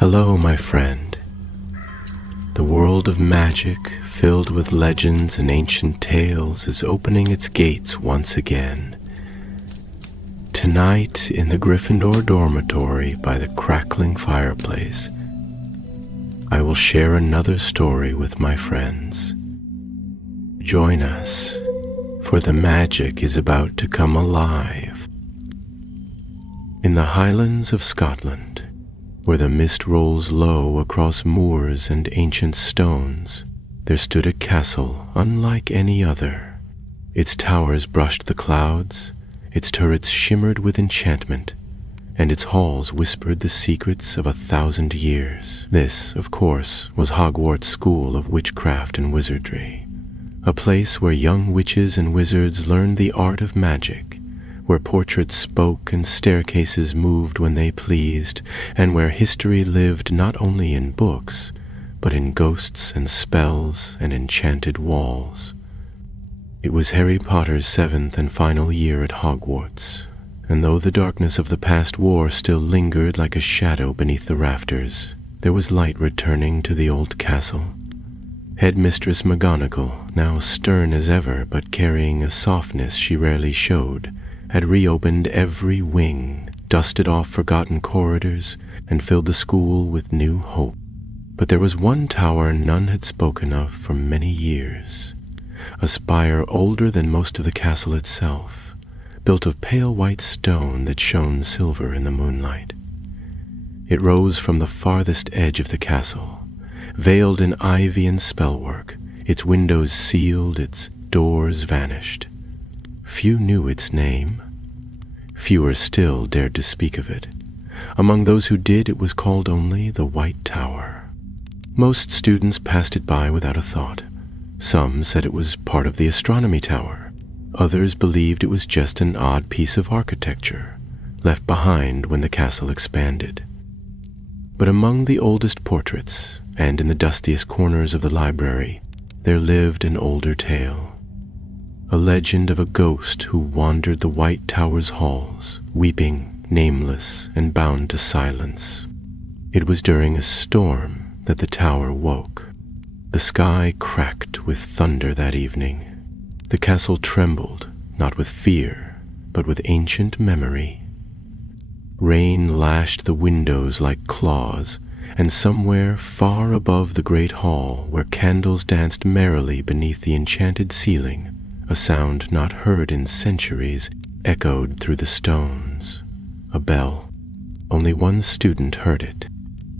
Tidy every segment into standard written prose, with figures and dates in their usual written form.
Hello, my friend. The world of magic, filled with legends and ancient tales, is opening its gates once again. Tonight, in the Gryffindor dormitory by the crackling fireplace, I will share another story with my friends. Join us, for the magic is about to come alive. In the Highlands of Scotland, where the mist rolls low across moors and ancient stones, there stood a castle unlike any other. Its towers brushed the clouds, its turrets shimmered with enchantment, and its halls whispered the secrets of 1,000 years. This, of course, was Hogwarts School of Witchcraft and Wizardry, a place where young witches and wizards learned the art of magic, where portraits spoke and staircases moved when they pleased, and where history lived not only in books, but in ghosts and spells and enchanted walls. It was Harry Potter's 7th and final year at Hogwarts, and though the darkness of the past war still lingered like a shadow beneath the rafters, there was light returning to the old castle. Headmistress McGonagall, now stern as ever but carrying a softness she rarely showed, had reopened every wing, dusted off forgotten corridors, and filled the school with new hope. But there was one tower none had spoken of for many years, a spire older than most of the castle itself, built of pale white stone that shone silver in the moonlight. It rose from the farthest edge of the castle, veiled in ivy and spellwork, its windows sealed, its doors vanished. Few knew its name. Fewer still dared to speak of it. Among those who did, it was called only the White Tower. Most students passed it by without a thought. Some said it was part of the astronomy tower. Others believed it was just an odd piece of architecture, left behind when the castle expanded. But among the oldest portraits, and in the dustiest corners of the library, there lived an older tale. A legend of a ghost who wandered the White Tower's halls, weeping, nameless, and bound to silence. It was during a storm that the tower woke. The sky cracked with thunder that evening. The castle trembled, not with fear, but with ancient memory. Rain lashed the windows like claws, and somewhere far above the great hall, where candles danced merrily beneath the enchanted ceiling, a sound not heard in centuries echoed through the stones. A bell. Only one student heard it.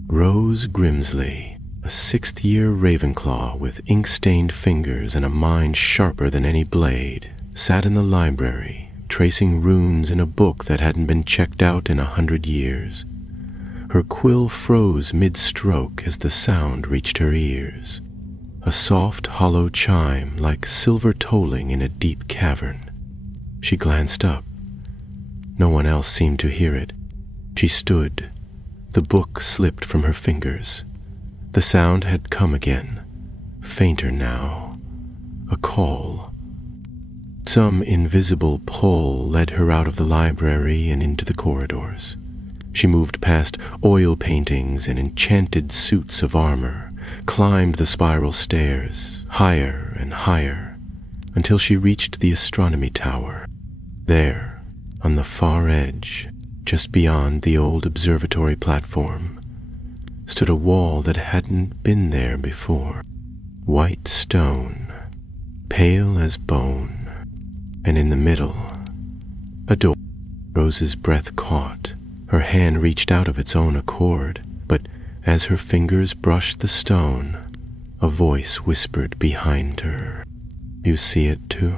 Rose Grimsley, a 6th-year Ravenclaw with ink-stained fingers and a mind sharper than any blade, sat in the library, tracing runes in a book that hadn't been checked out in 100 years. Her quill froze mid-stroke as the sound reached her ears. A soft, hollow chime like silver tolling in a deep cavern. She glanced up. No one else seemed to hear it. She stood. The book slipped from her fingers. The sound had come again, fainter now. A call. Some invisible pull led her out of the library and into the corridors. She moved past oil paintings and enchanted suits of armor, climbed the spiral stairs, higher and higher, until she reached the astronomy tower. There, on the far edge, just beyond the old observatory platform, stood a wall that hadn't been there before. White stone, pale as bone, and in the middle, a door. Rose's breath caught. Her hand reached out of its own accord, but as her fingers brushed the stone, a voice whispered behind her. "You see it too?"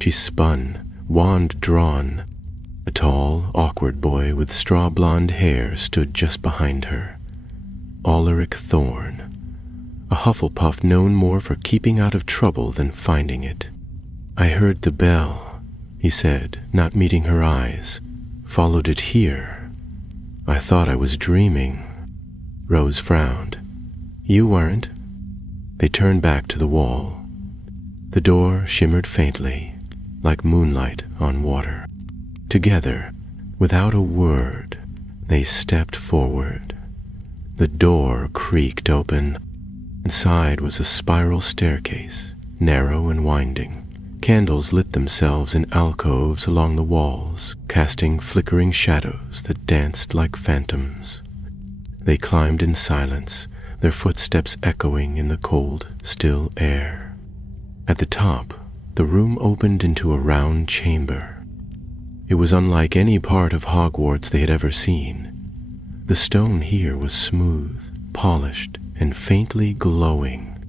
She spun, wand drawn. A tall, awkward boy with straw blonde hair stood just behind her. Ulrich Thorne, a Hufflepuff known more for keeping out of trouble than finding it. "I heard the bell," he said, not meeting her eyes. "Followed it here. I thought I was dreaming." Rose frowned. "You weren't." They turned back to the wall. The door shimmered faintly, like moonlight on water. Together, without a word, they stepped forward. The door creaked open. Inside was a spiral staircase, narrow and winding. Candles lit themselves in alcoves along the walls, casting flickering shadows that danced like phantoms. They climbed in silence, their footsteps echoing in the cold, still air. At the top, the room opened into a round chamber. It was unlike any part of Hogwarts they had ever seen. The stone here was smooth, polished, and faintly glowing.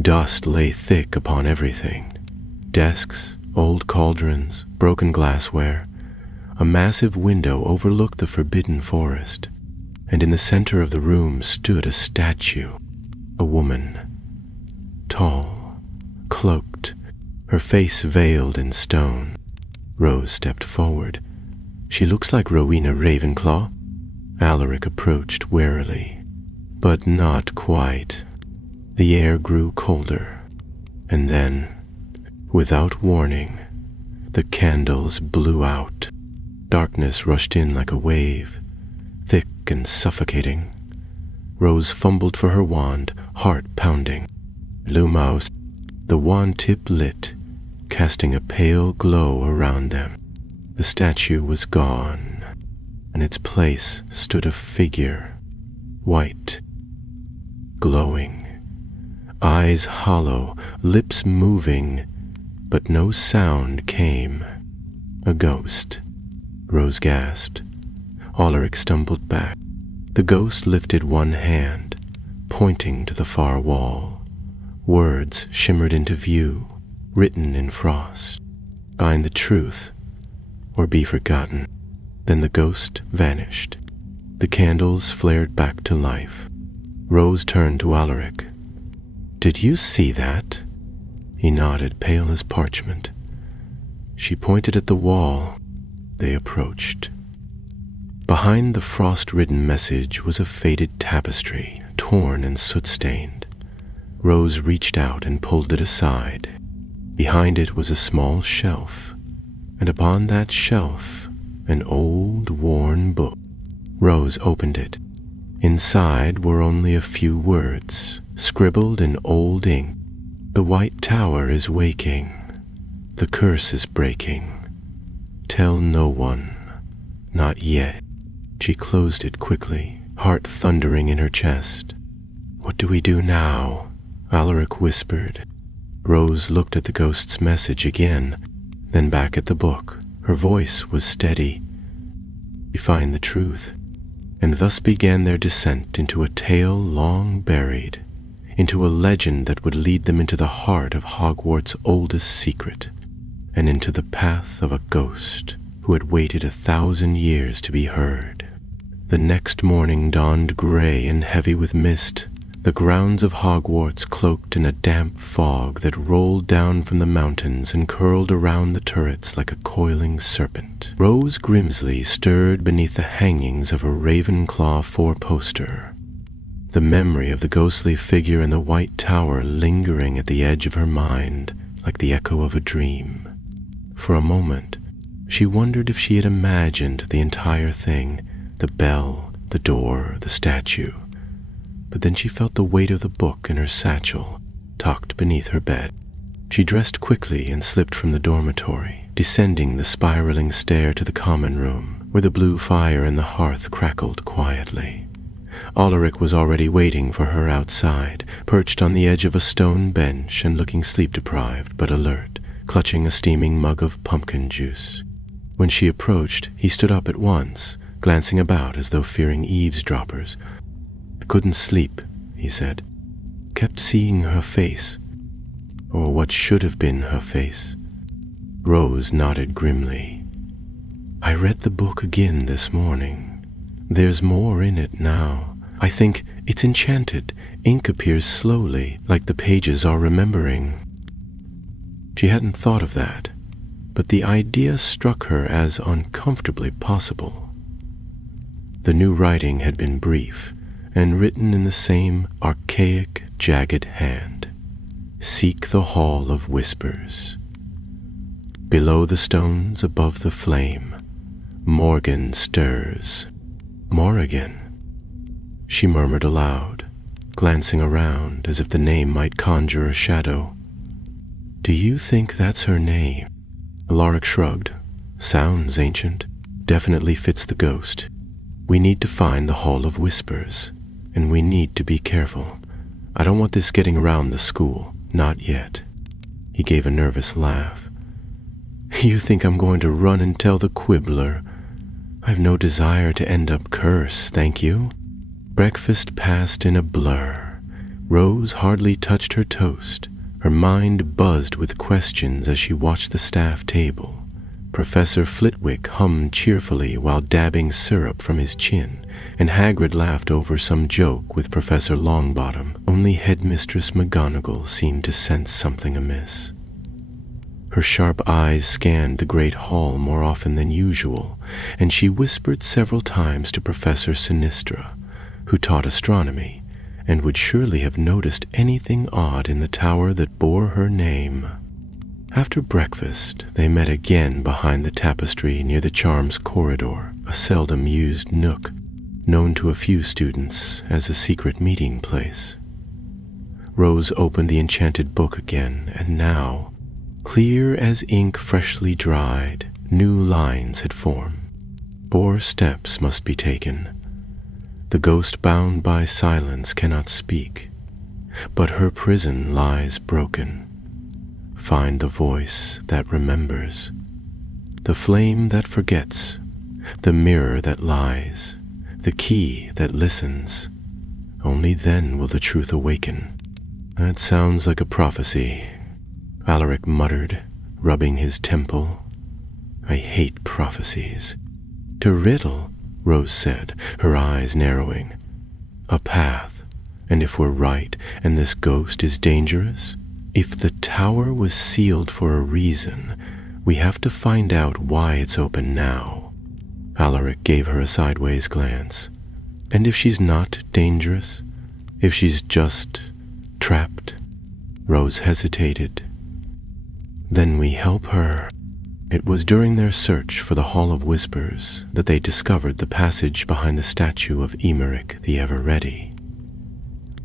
Dust lay thick upon everything. Desks, old cauldrons, broken glassware. A massive window overlooked the forbidden forest, and in the center of the room stood a statue, a woman. Tall, cloaked, her face veiled in stone. Rose stepped forward. "She looks like Rowena Ravenclaw." Alaric approached warily, but not quite. The air grew colder, and then, without warning, the candles blew out. Darkness rushed in like a wave, thick and suffocating. Rose fumbled for her wand, heart pounding. Lumos, the wand tip lit, casting a pale glow around them. The statue was gone. In its place stood a figure, white, glowing, eyes hollow, lips moving, but no sound came. A ghost. Rose gasped. Alaric stumbled back. The ghost lifted one hand, pointing to the far wall. Words shimmered into view, written in frost. "Find the truth, or be forgotten." Then the ghost vanished. The candles flared back to life. Rose turned to Alaric. "Did you see that?" He nodded, pale as parchment. She pointed at the wall. They approached. Behind the frost-ridden message was a faded tapestry, torn and soot-stained. Rose reached out and pulled it aside. Behind it was a small shelf, and upon that shelf, an old, worn book. Rose opened it. Inside were only a few words, scribbled in old ink. "The White Tower is waking. The curse is breaking. Tell no one. Not yet." She closed it quickly, heart thundering in her chest. "What do we do now?" Alaric whispered. Rose looked at the ghost's message again, then back at the book. Her voice was steady. "We find the truth." And thus began their descent into a tale long buried, into a legend that would lead them into the heart of Hogwarts' oldest secret, and into the path of a ghost who had waited 1,000 years to be heard. The next morning dawned gray and heavy with mist, the grounds of Hogwarts cloaked in a damp fog that rolled down from the mountains and curled around the turrets like a coiling serpent. Rose Grimsley stirred beneath the hangings of a Ravenclaw four-poster, the memory of the ghostly figure in the White Tower lingering at the edge of her mind like the echo of a dream. For a moment, she wondered if she had imagined the entire thing, the bell, the door, the statue. But then she felt the weight of the book in her satchel, tucked beneath her bed. She dressed quickly and slipped from the dormitory, descending the spiraling stair to the common room, where the blue fire in the hearth crackled quietly. Alaric was already waiting for her outside, perched on the edge of a stone bench and looking sleep-deprived but alert, clutching a steaming mug of pumpkin juice. When she approached, he stood up at once, glancing about as though fearing eavesdroppers. "I couldn't sleep," he said. "Kept seeing her face, or what should have been her face." Rose nodded grimly. "I read the book again this morning. There's more in it now. I think it's enchanted. Ink appears slowly, like the pages are remembering." She hadn't thought of that, but the idea struck her as uncomfortably possible. The new writing had been brief, and written in the same archaic, jagged hand. "Seek the Hall of Whispers. Below the stones, above the flame, Morgan stirs." Morrigan. she murmured aloud, glancing around as if the name might conjure a shadow. "Do you think that's her name?" Alaric shrugged. "Sounds ancient. Definitely fits the ghost. We need to find the Hall of Whispers, and we need to be careful. I don't want this getting around the school. Not yet." He gave a nervous laugh. "You think I'm going to run and tell the Quibbler? I've no desire to end up cursed, thank you." Breakfast passed in a blur. Rose hardly touched her toast. Her mind buzzed with questions as she watched the staff table. Professor Flitwick hummed cheerfully while dabbing syrup from his chin, and Hagrid laughed over some joke with Professor Longbottom. Only Headmistress McGonagall seemed to sense something amiss. Her sharp eyes scanned the great hall more often than usual, and she whispered several times to Professor Sinistra, who taught astronomy, and would surely have noticed anything odd in the tower that bore her name. After breakfast, they met again behind the tapestry near the Charms Corridor, a seldom used nook, known to a few students as a secret meeting place. Rose opened the enchanted book again, and now, clear as ink freshly dried, new lines had formed. 4 steps must be taken. The ghost bound by silence cannot speak, but her prison lies broken. Find the voice that remembers, the flame that forgets, the mirror that lies, the key that listens. Only then will the truth awaken. That sounds like a prophecy, Alaric muttered, rubbing his temple. I hate prophecies. To riddle, Rose said, her eyes narrowing. A path, and if we're right, and this ghost is dangerous, if the tower was sealed for a reason, we have to find out why it's open now. Alaric gave her a sideways glance. And if she's not dangerous? If she's just trapped? Rose hesitated. Then we help her. It was during their search for the Hall of Whispers that they discovered the passage behind the statue of Emeric the Ever-Ready.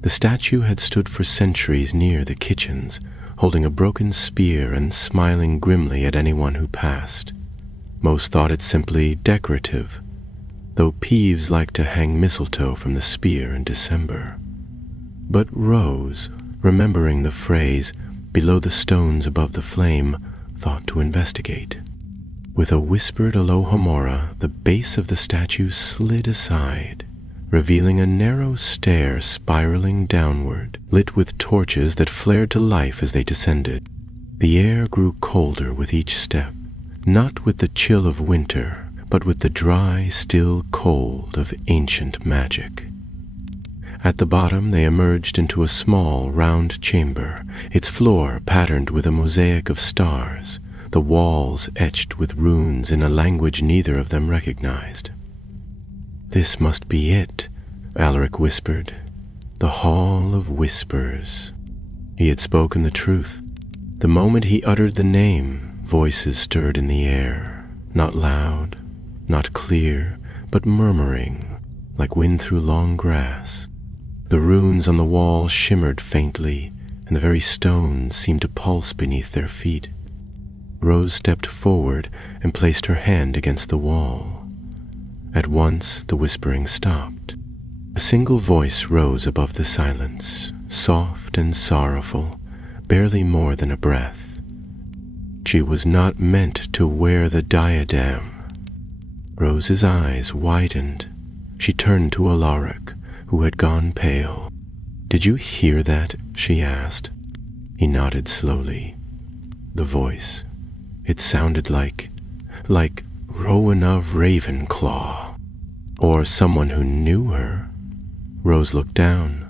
The statue had stood for centuries near the kitchens, holding a broken spear and smiling grimly at anyone who passed. Most thought it simply decorative, though Peeves liked to hang mistletoe from the spear in December. But Rose, remembering the phrase, "below the stones above the flame," thought to investigate. With a whispered Alohomora, the base of the statue slid aside, revealing a narrow stair spiraling downward, lit with torches that flared to life as they descended. The air grew colder with each step, not with the chill of winter, but with the dry, still cold of ancient magic. At the bottom they emerged into a small, round chamber, its floor patterned with a mosaic of stars, the walls etched with runes in a language neither of them recognized. "This must be it," Alaric whispered. "The Hall of Whispers." He had spoken the truth. The moment he uttered the name, voices stirred in the air, not loud, not clear, but murmuring, like wind through long grass. The runes on the wall shimmered faintly, and the very stones seemed to pulse beneath their feet. Rose stepped forward and placed her hand against the wall. At once the whispering stopped. A single voice rose above the silence, soft and sorrowful, barely more than a breath. She was not meant to wear the diadem. Rose's eyes widened. She turned to Alaric, who had gone pale. "Did you hear that?" she asked. He nodded slowly. The voice, it sounded like Rowena Ravenclaw, or someone who knew her. Rose looked down.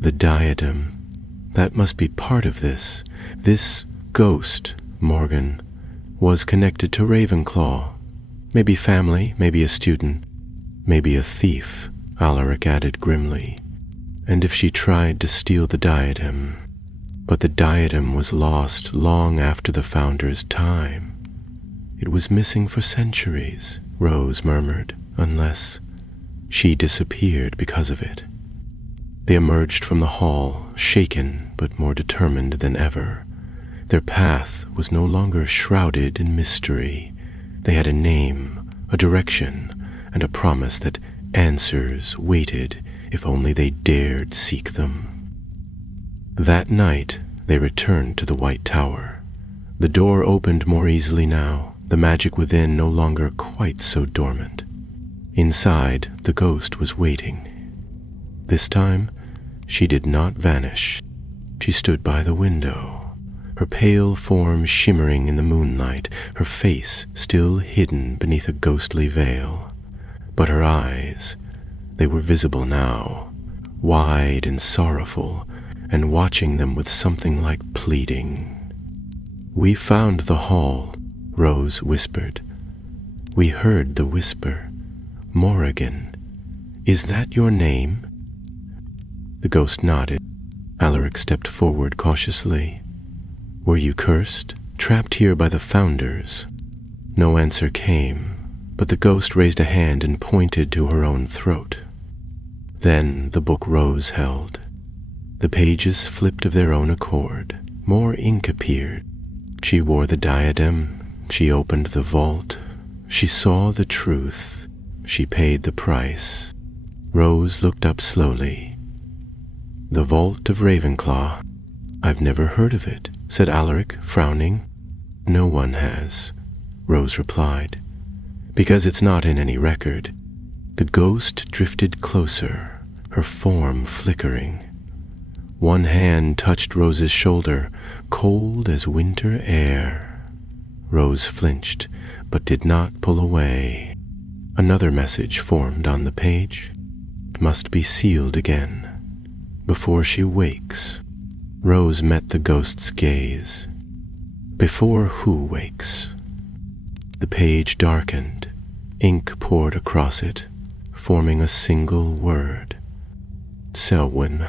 The diadem, that must be part of this. This ghost, Morgan, was connected to Ravenclaw. Maybe family, maybe a student, maybe a thief, Alaric added grimly. And if she tried to steal the diadem, but the diadem was lost long after the founder's time. It was missing for centuries, Rose murmured, unless she disappeared because of it. They emerged from the hall, shaken but more determined than ever. Their path was no longer shrouded in mystery. They had a name, a direction, and a promise that answers waited if only they dared seek them. That night, they returned to the White Tower. The door opened more easily now, the magic within no longer quite so dormant. Inside, the ghost was waiting. This time, she did not vanish. She stood by the window, her pale form shimmering in the moonlight, her face still hidden beneath a ghostly veil. But her eyes, they were visible now, wide and sorrowful, and watching them with something like pleading. "We found the hall," Rose whispered. "We heard the whisper. Morrigan, is that your name?" The ghost nodded. Alaric stepped forward cautiously. "Were you cursed, trapped here by the Founders?" No answer came, but the ghost raised a hand and pointed to her own throat. Then the book Rose held. The pages flipped of their own accord. More ink appeared. She wore the diadem. She opened the vault. She saw the truth. She paid the price. Rose looked up slowly. "The Vault of Ravenclaw? I've never heard of it," said Alaric, frowning. "No one has," Rose replied, "because it's not in any record." The ghost drifted closer, her form flickering. One hand touched Rose's shoulder, cold as winter air. Rose flinched, but did not pull away. Another message formed on the page. It must be sealed again. Before she wakes. Rose met the ghost's gaze. Before who wakes? The page darkened. Ink poured across it, forming a single word. Selwyn.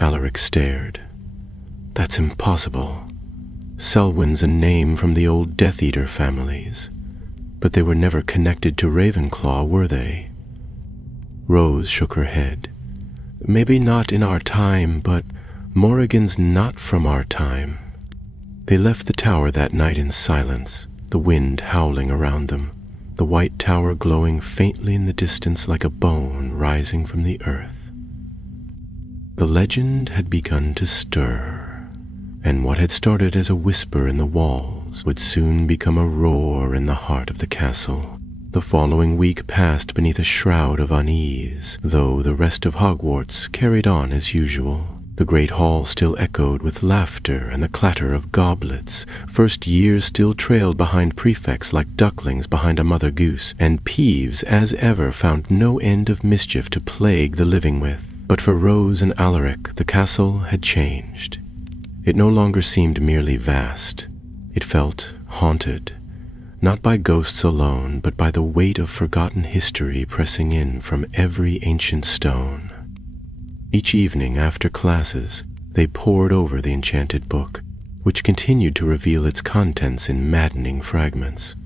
Alaric stared. That's impossible. Selwyn's a name from the old Death Eater families, but they were never connected to Ravenclaw, were they? Rose shook her head. Maybe not in our time, but Morrigan's not from our time. They left the tower that night in silence, the wind howling around them, the White Tower glowing faintly in the distance like a bone rising from the earth. The legend had begun to stir, and what had started as a whisper in the walls would soon become a roar in the heart of the castle. The following week passed beneath a shroud of unease, though the rest of Hogwarts carried on as usual. The great hall still echoed with laughter and the clatter of goblets. First years still trailed behind prefects like ducklings behind a mother goose, and Peeves, as ever, found no end of mischief to plague the living with. But for Rose and Alaric, the castle had changed. It no longer seemed merely vast. It felt haunted, not by ghosts alone, but by the weight of forgotten history pressing in from every ancient stone. Each evening after classes, they pored over the enchanted book, which continued to reveal its contents in maddening fragments.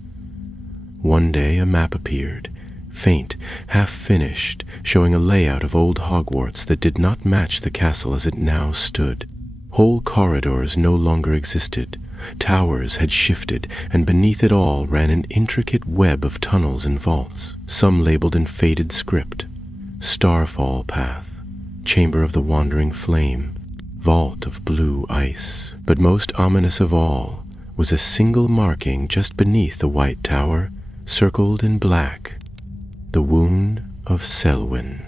One day a map appeared, faint, half-finished, showing a layout of old Hogwarts that did not match the castle as it now stood. Whole corridors no longer existed. Towers had shifted, and beneath it all ran an intricate web of tunnels and vaults, some labeled in faded script. Starfall Path, Chamber of the Wandering Flame, Vault of Blue Ice. But most ominous of all was a single marking just beneath the White Tower, circled in black. The Wound of Selwyn.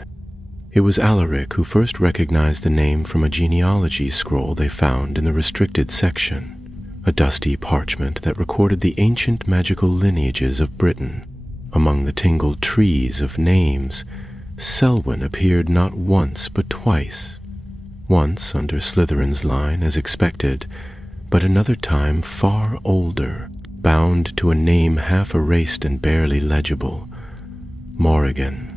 It was Alaric who first recognized the name from a genealogy scroll they found in the restricted section, a dusty parchment that recorded the ancient magical lineages of Britain. Among the tangled trees of names, Selwyn appeared not once but twice. Once under Slytherin's line, as expected, but another time far older, bound to a name half erased and barely legible. Morrigan.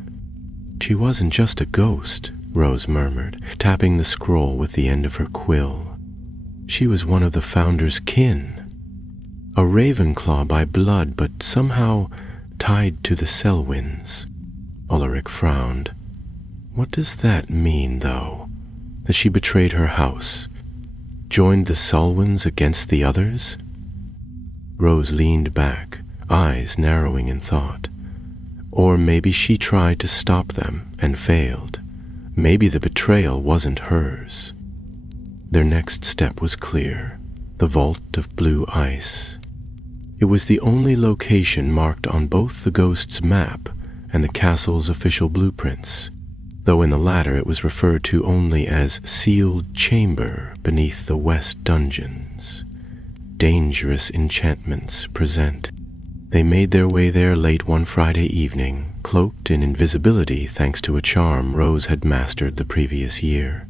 She wasn't just a ghost, Rose murmured, tapping the scroll with the end of her quill. She was one of the Founder's kin. A Ravenclaw by blood, but somehow tied to the Selwyns. Ulrich frowned. What does that mean, though? That she betrayed her house, joined the Selwyns against the others? Rose leaned back, eyes narrowing in thought. Or maybe she tried to stop them and failed. Maybe the betrayal wasn't hers. Their next step was clear, the vault of blue ice. It was the only location marked on both the ghost's map and the castle's official blueprints, though in the latter it was referred to only as sealed chamber beneath the west dungeons. Dangerous enchantments present. They made their way there late one Friday evening, cloaked in invisibility thanks to a charm Rose had mastered the previous year.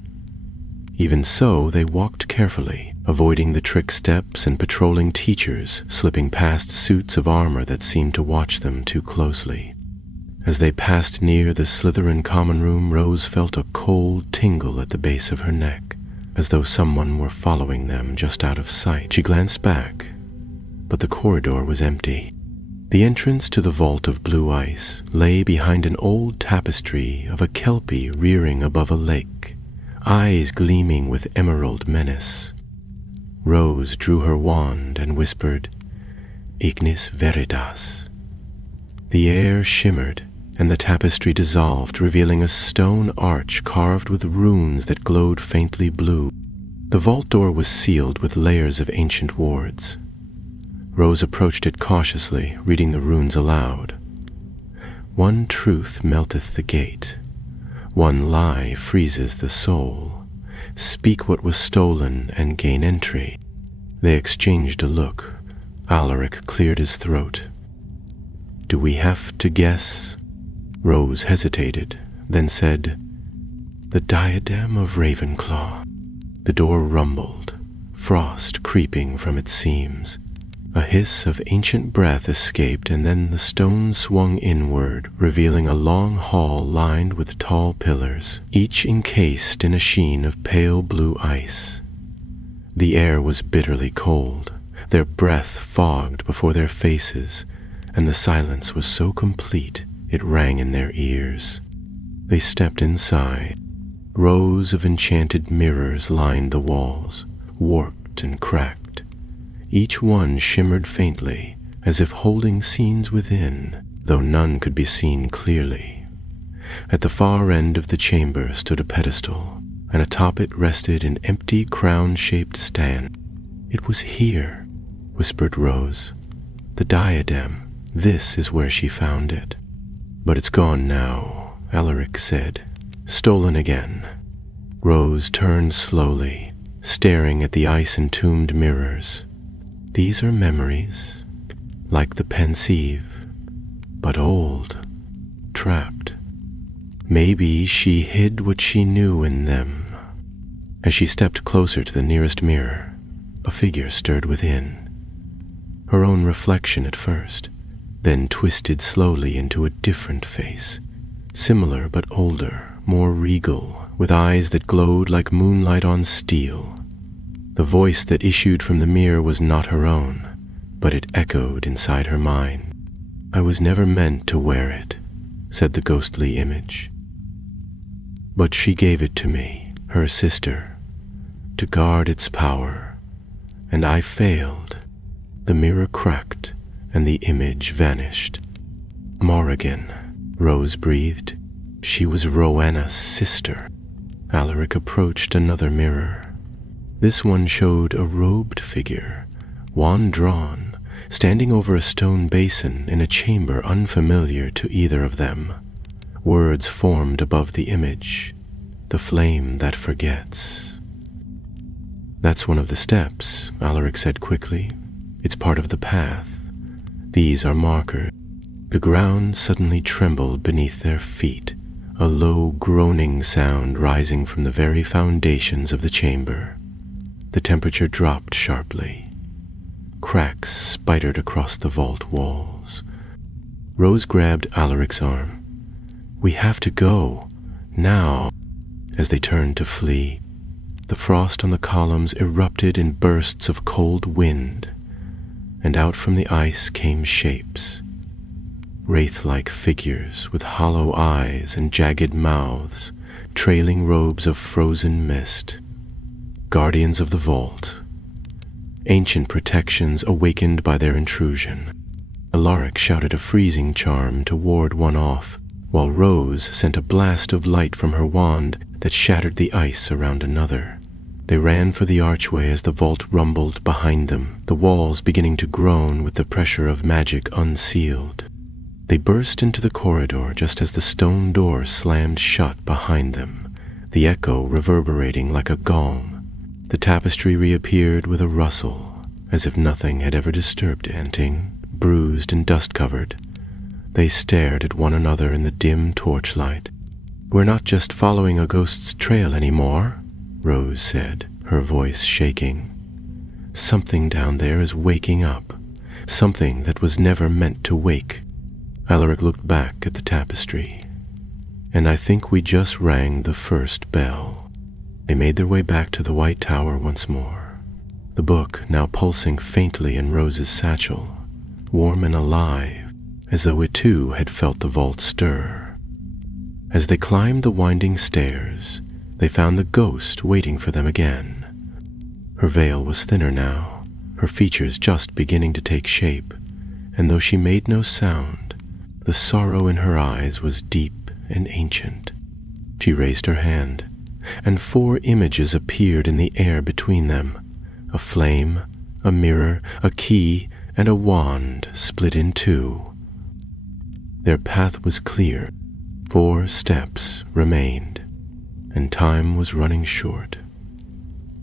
Even so, they walked carefully, avoiding the trick steps and patrolling teachers, slipping past suits of armor that seemed to watch them too closely. As they passed near the Slytherin common room, Rose felt a cold tingle at the base of her neck, as though someone were following them just out of sight. She glanced back, but the corridor was empty. The entrance to the vault of blue ice lay behind an old tapestry of a kelpie rearing above a lake, eyes gleaming with emerald menace. Rose drew her wand and whispered, "Ignis Veritas." The air shimmered, and the tapestry dissolved, revealing a stone arch carved with runes that glowed faintly blue. The vault door was sealed with layers of ancient wards. Rose approached it cautiously, reading the runes aloud. "One truth melteth the gate. One lie freezes the soul. Speak what was stolen and gain entry." They exchanged a look. Alaric cleared his throat. "Do we have to guess?" Rose hesitated, then said, "The diadem of Ravenclaw." The door rumbled, frost creeping from its seams. A hiss of ancient breath escaped, and then the stone swung inward, revealing a long hall lined with tall pillars, each encased in a sheen of pale blue ice. The air was bitterly cold, their breath fogged before their faces, and the silence was so complete it rang in their ears. They stepped inside. Rows of enchanted mirrors lined the walls, warped and cracked. Each one shimmered faintly, as if holding scenes within, though none could be seen clearly. At the far end of the chamber stood a pedestal, and atop it rested an empty crown-shaped stand. "It was here," whispered Rose. "The diadem, this is where she found it." "But it's gone now," Alaric said. "Stolen again." Rose turned slowly, staring at the ice-entombed mirrors. "These are memories, like the Pensieve, but old, trapped. Maybe she hid what she knew in them." As she stepped closer to the nearest mirror, a figure stirred within. Her own reflection at first, then twisted slowly into a different face, similar but older, more regal, with eyes that glowed like moonlight on steel. The voice that issued from the mirror was not her own, but it echoed inside her mind. "I was never meant to wear it," said the ghostly image. "But she gave it to me, her sister, to guard its power, and I failed." The mirror cracked, and the image vanished. "Morrigan," Rose breathed. "She was Rowanna's sister." Alaric approached another mirror. This one showed a robed figure, wand drawn, standing over a stone basin in a chamber unfamiliar to either of them. Words formed above the image, "The flame that forgets." "That's one of the steps," Alaric said quickly. "It's part of the path. These are markers." The ground suddenly trembled beneath their feet, a low groaning sound rising from the very foundations of the chamber. The temperature dropped sharply. Cracks spidered across the vault walls. Rose grabbed Alaric's arm. "We have to go, now." As they turned to flee, the frost on the columns erupted in bursts of cold wind, and out from the ice came shapes, wraith-like figures with hollow eyes and jagged mouths, trailing robes of frozen mist, guardians of the vault, ancient protections awakened by their intrusion. Alaric shouted a freezing charm to ward one off, while Rose sent a blast of light from her wand that shattered the ice around another. They ran for the archway as the vault rumbled behind them, the walls beginning to groan with the pressure of magic unsealed. They burst into the corridor just as the stone door slammed shut behind them, the echo reverberating like a gong. The tapestry reappeared with a rustle, as if nothing had ever disturbed Anting. Bruised and dust-covered, they stared at one another in the dim torchlight. "We're not just following a ghost's trail anymore," Rose said, her voice shaking. "Something down there is waking up, something that was never meant to wake." Alaric looked back at the tapestry. "And I think we just rang the first bell." They made their way back to the White Tower once more, the book now pulsing faintly in Rose's satchel, warm and alive, as though it too had felt the vault stir. As they climbed the winding stairs, they found the ghost waiting for them again. Her veil was thinner now, her features just beginning to take shape, and though she made no sound, the sorrow in her eyes was deep and ancient. She raised her hand, and 4 images appeared in the air between them: a flame, a mirror, a key, and a wand split in 2. Their path was clear. 4 steps remained, and time was running short.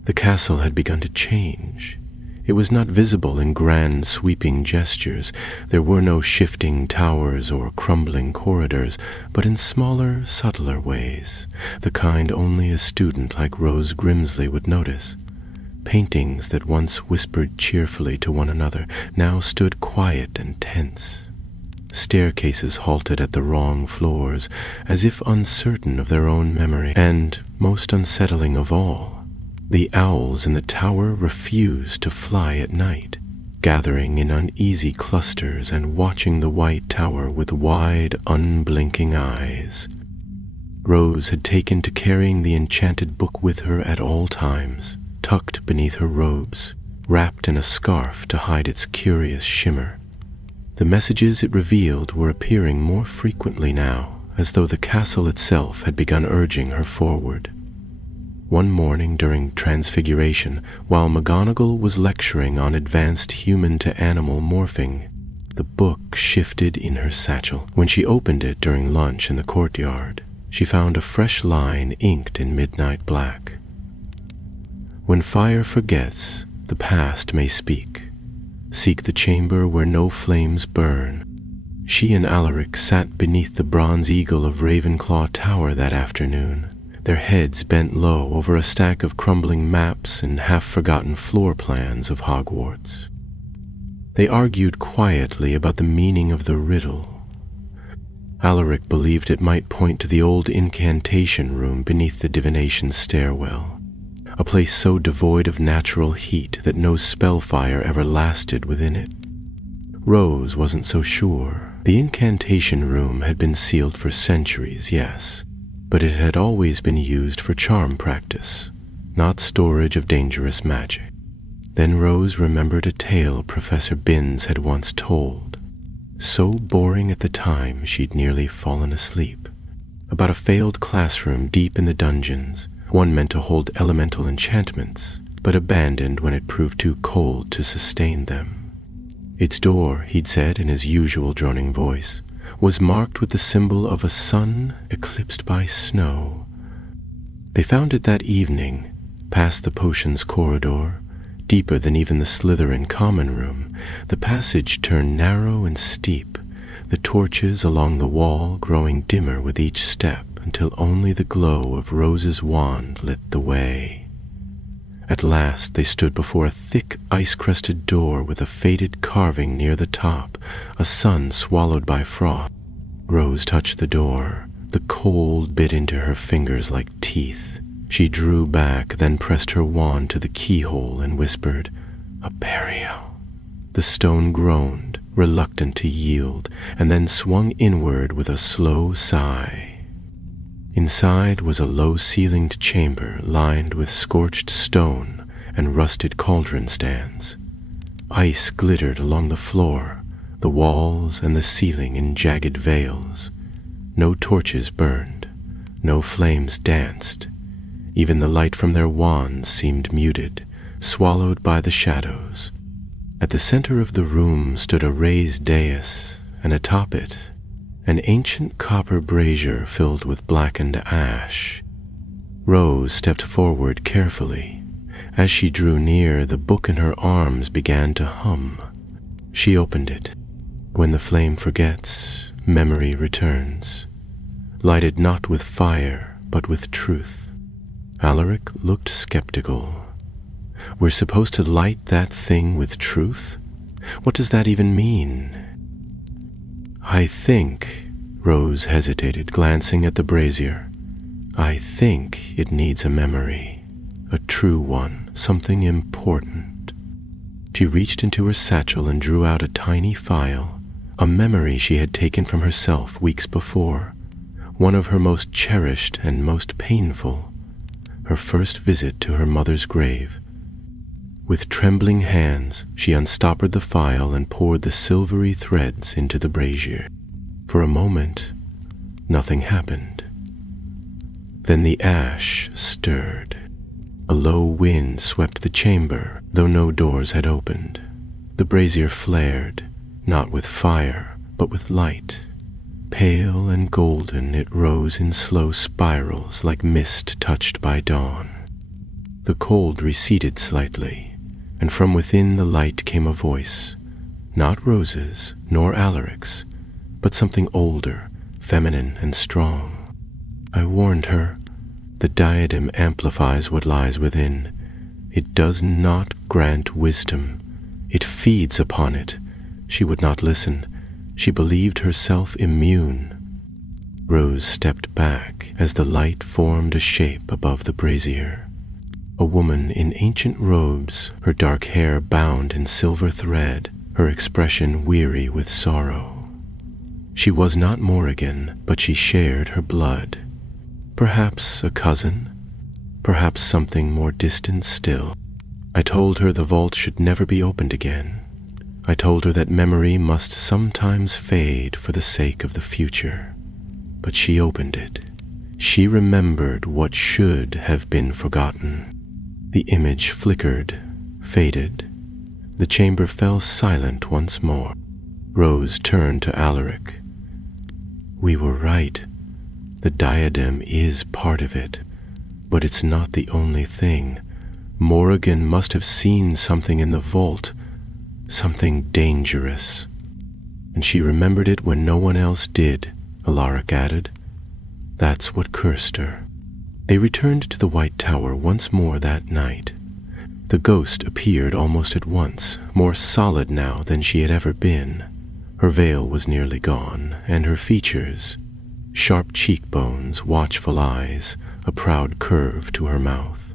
The castle had begun to change. It was not visible in grand sweeping gestures. There were no shifting towers or crumbling corridors, but in smaller, subtler ways, the kind only a student like Rose Grimsley would notice. Paintings that once whispered cheerfully to one another now stood quiet and tense. Staircases halted at the wrong floors, as if uncertain of their own memory, and, most unsettling of all, the owls in the tower refused to fly at night, gathering in uneasy clusters and watching the White Tower with wide, unblinking eyes. Rose had taken to carrying the enchanted book with her at all times, tucked beneath her robes, wrapped in a scarf to hide its curious shimmer. The messages it revealed were appearing more frequently now, as though the castle itself had begun urging her forward. One morning during Transfiguration, while McGonagall was lecturing on advanced human-to-animal morphing, the book shifted in her satchel. When she opened it during lunch in the courtyard, she found a fresh line inked in midnight black. "When fire forgets, the past may speak. Seek the chamber where no flames burn." She and Alaric sat beneath the bronze eagle of Ravenclaw Tower that afternoon, their heads bent low over a stack of crumbling maps and half-forgotten floor plans of Hogwarts. They argued quietly about the meaning of the riddle. Alaric believed it might point to the old incantation room beneath the divination stairwell, a place so devoid of natural heat that no spellfire ever lasted within it. Rose wasn't so sure. The incantation room had been sealed for centuries, yes, but it had always been used for charm practice, not storage of dangerous magic. Then Rose remembered a tale Professor Binns had once told, so boring at the time she'd nearly fallen asleep, about a failed classroom deep in the dungeons, one meant to hold elemental enchantments, but abandoned when it proved too cold to sustain them. Its door, he'd said in his usual droning voice, was marked with the symbol of a sun eclipsed by snow. They found it that evening, past the potions corridor, deeper than even the Slytherin common room. The passage turned narrow and steep, the torches along the wall growing dimmer with each step, until only the glow of Rose's wand lit the way. At last they stood before a thick, ice-crusted door with a faded carving near the top, a sun swallowed by frost. Rose touched the door. The cold bit into her fingers like teeth. She drew back, then pressed her wand to the keyhole and whispered, "Aperio." The stone groaned, reluctant to yield, and then swung inward with a slow sigh. Inside was a low-ceilinged chamber lined with scorched stone and rusted cauldron stands. Ice glittered along the floor, the walls and the ceiling in jagged veils. No torches burned, no flames danced. Even the light from their wands seemed muted, swallowed by the shadows. At the center of the room stood a raised dais, and atop it, an ancient copper brazier filled with blackened ash. Rose stepped forward carefully. As she drew near, the book in her arms began to hum. She opened it. When the flame forgets, memory returns, lighted not with fire, but with truth. Alaric looked skeptical. We're supposed to light that thing with truth? What does that even mean? I think, Rose hesitated, glancing at the brazier. I think it needs a memory, a true one, something important. She reached into her satchel and drew out a tiny file, a memory she had taken from herself weeks before, one of her most cherished and most painful, her first visit to her mother's grave. With trembling hands, she unstoppered the file and poured the silvery threads into the brazier. For a moment, nothing happened. Then the ash stirred. A low wind swept the chamber, though no doors had opened. The brazier flared, not with fire, but with light. Pale and golden, it rose in slow spirals like mist touched by dawn. The cold receded slightly, and from within the light came a voice, not Rose's nor Alaric's, but something older, feminine and strong. I warned her, the diadem amplifies what lies within. It does not grant wisdom. It feeds upon it. She would not listen. She believed herself immune. Rose stepped back as the light formed a shape above the brazier. A woman in ancient robes, her dark hair bound in silver thread, her expression weary with sorrow. She was not Morrigan, but she shared her blood. Perhaps a cousin, perhaps something more distant still. I told her the vault should never be opened again. I told her that memory must sometimes fade for the sake of the future. But she opened it. She remembered what should have been forgotten. The image flickered, faded. The chamber fell silent once more. Rose turned to Alaric. We were right. The diadem is part of it, but it's not the only thing. Morrigan must have seen something in the vault, something dangerous. And she remembered it when no one else did, Alaric added. That's what cursed her. They returned to the White Tower once more that night. The ghost appeared almost at once, more solid now than she had ever been. Her veil was nearly gone, and her features, sharp cheekbones, watchful eyes, a proud curve to her mouth,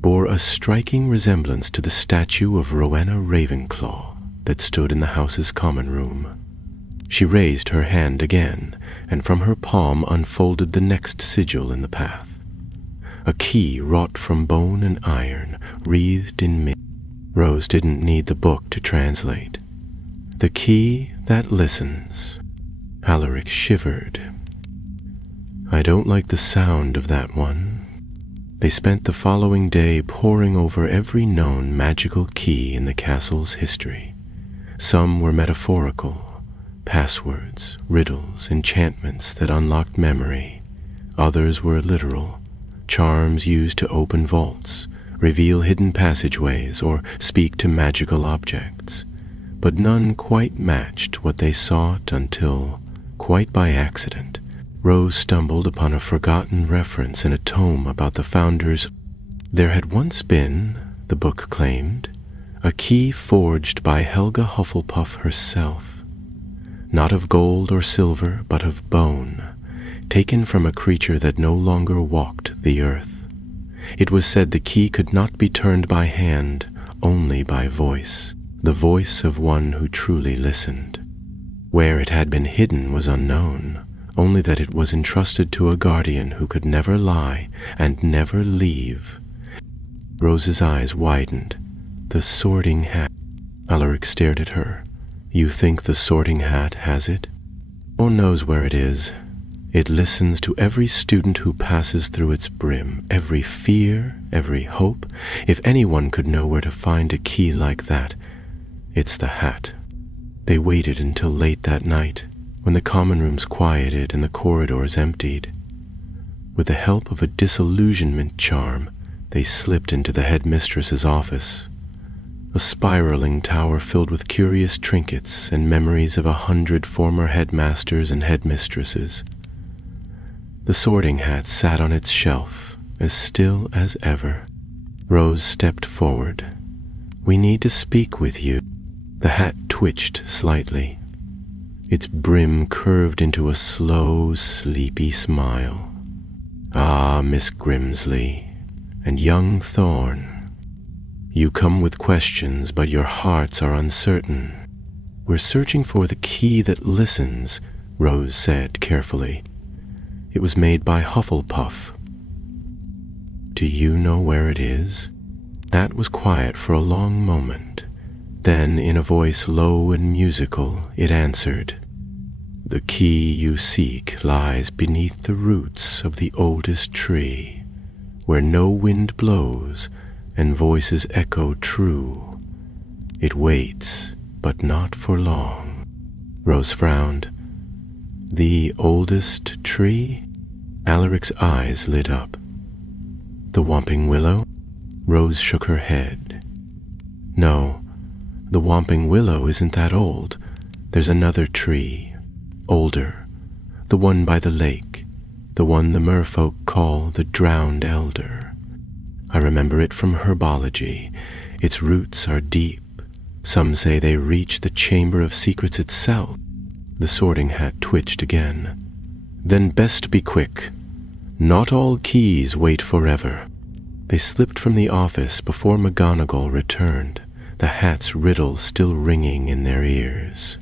bore a striking resemblance to the statue of Rowena Ravenclaw that stood in the house's common room. She raised her hand again, and from her palm unfolded the next sigil in the path. A key wrought from bone and iron, wreathed in mist. Rose didn't need the book to translate. The key that listens. Alaric shivered. I don't like the sound of that one. They spent the following day poring over every known magical key in the castle's history. Some were metaphorical, passwords, riddles, enchantments that unlocked memory. Others were literal, charms used to open vaults, reveal hidden passageways, or speak to magical objects. But none quite matched what they sought until, quite by accident, Rose stumbled upon a forgotten reference in a tome about the founders. There had once been, the book claimed, a key forged by Helga Hufflepuff herself, not of gold or silver, but of bone, taken from a creature that no longer walked the earth. It was said the key could not be turned by hand, only by voice, the voice of one who truly listened. Where it had been hidden was unknown. only that it was entrusted to a guardian who could never lie and never leave. Rose's eyes widened. The Sorting Hat. Alaric stared at her. You think the Sorting Hat has it? No one knows where it is. It listens to every student who passes through its brim, every fear, every hope. If anyone could know where to find a key like that, it's the hat. They waited until late that night, when the common rooms quieted and the corridors emptied. With the help of a disillusionment charm, they slipped into the headmistress's office, a spiraling tower filled with curious trinkets and memories of 100 former headmasters and headmistresses. The Sorting Hat sat on its shelf, as still as ever. Rose stepped forward. We need to speak with you. The hat twitched slightly. Its brim curved into a slow, sleepy smile. Ah, Miss Grimsley, and young Thorn. You come with questions, but your hearts are uncertain. We're searching for the key that listens, Rose said carefully. It was made by Hufflepuff. Do you know where it is? Nat was quiet for a long moment. Then, in a voice low and musical, it answered, The key you seek lies beneath the roots of the oldest tree, where no wind blows and voices echo true. It waits, but not for long. Rose frowned. The oldest tree? Alaric's eyes lit up. The Whomping Willow? Rose shook her head. No, the Whomping Willow isn't that old. There's another tree, older, the one by the lake, the one the merfolk call the Drowned Elder. I remember it from herbology. Its roots are deep. Some say they reach the Chamber of Secrets itself. The Sorting Hat twitched again. Then best be quick. Not all keys wait forever. They slipped from the office before McGonagall returned, the hat's riddle still ringing in their ears.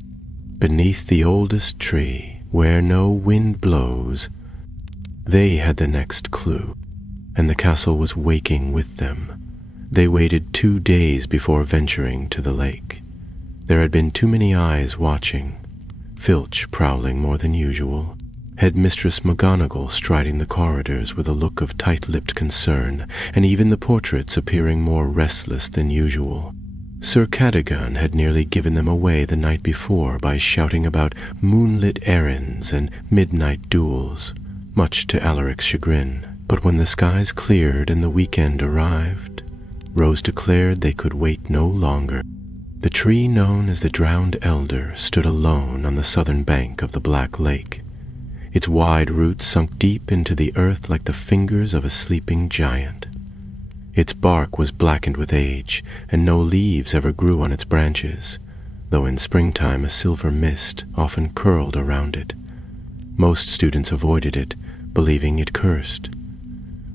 Beneath the oldest tree, where no wind blows, they had the next clue, and the castle was waking with them. They waited 2 days before venturing to the lake. There had been too many eyes watching, Filch prowling more than usual, Headmistress McGonagall striding the corridors with a look of tight-lipped concern, and even the portraits appearing more restless than usual. Sir Cadogan had nearly given them away the night before by shouting about moonlit errands and midnight duels, much to Alaric's chagrin. But when the skies cleared and the weekend arrived, Rose declared they could wait no longer. The tree known as the Drowned Elder stood alone on the southern bank of the Black Lake. Its wide roots sunk deep into the earth like the fingers of a sleeping giant. Its bark was blackened with age, and no leaves ever grew on its branches, though in springtime a silver mist often curled around it. Most students avoided it, believing it cursed.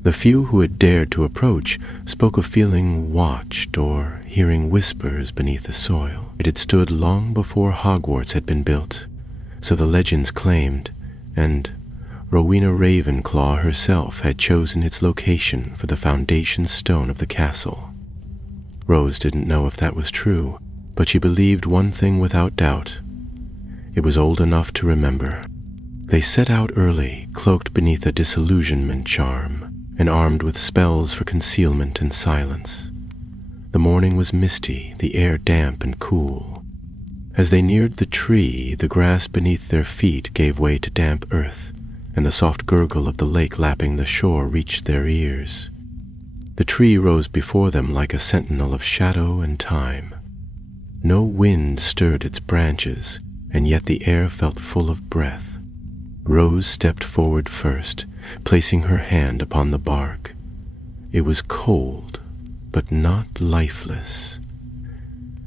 The few who had dared to approach spoke of feeling watched or hearing whispers beneath the soil. It had stood long before Hogwarts had been built, so the legends claimed, and Rowena Ravenclaw herself had chosen its location for the foundation stone of the castle. Rose didn't know if that was true, but she believed one thing without doubt. It was old enough to remember. They set out early, cloaked beneath a disillusionment charm, and armed with spells for concealment and silence. The morning was misty, the air damp and cool. As they neared the tree, the grass beneath their feet gave way to damp earth, and the soft gurgle of the lake lapping the shore reached their ears. The tree rose before them like a sentinel of shadow and time. No wind stirred its branches, and yet the air felt full of breath. Rose stepped forward first, placing her hand upon the bark. It was cold, but not lifeless.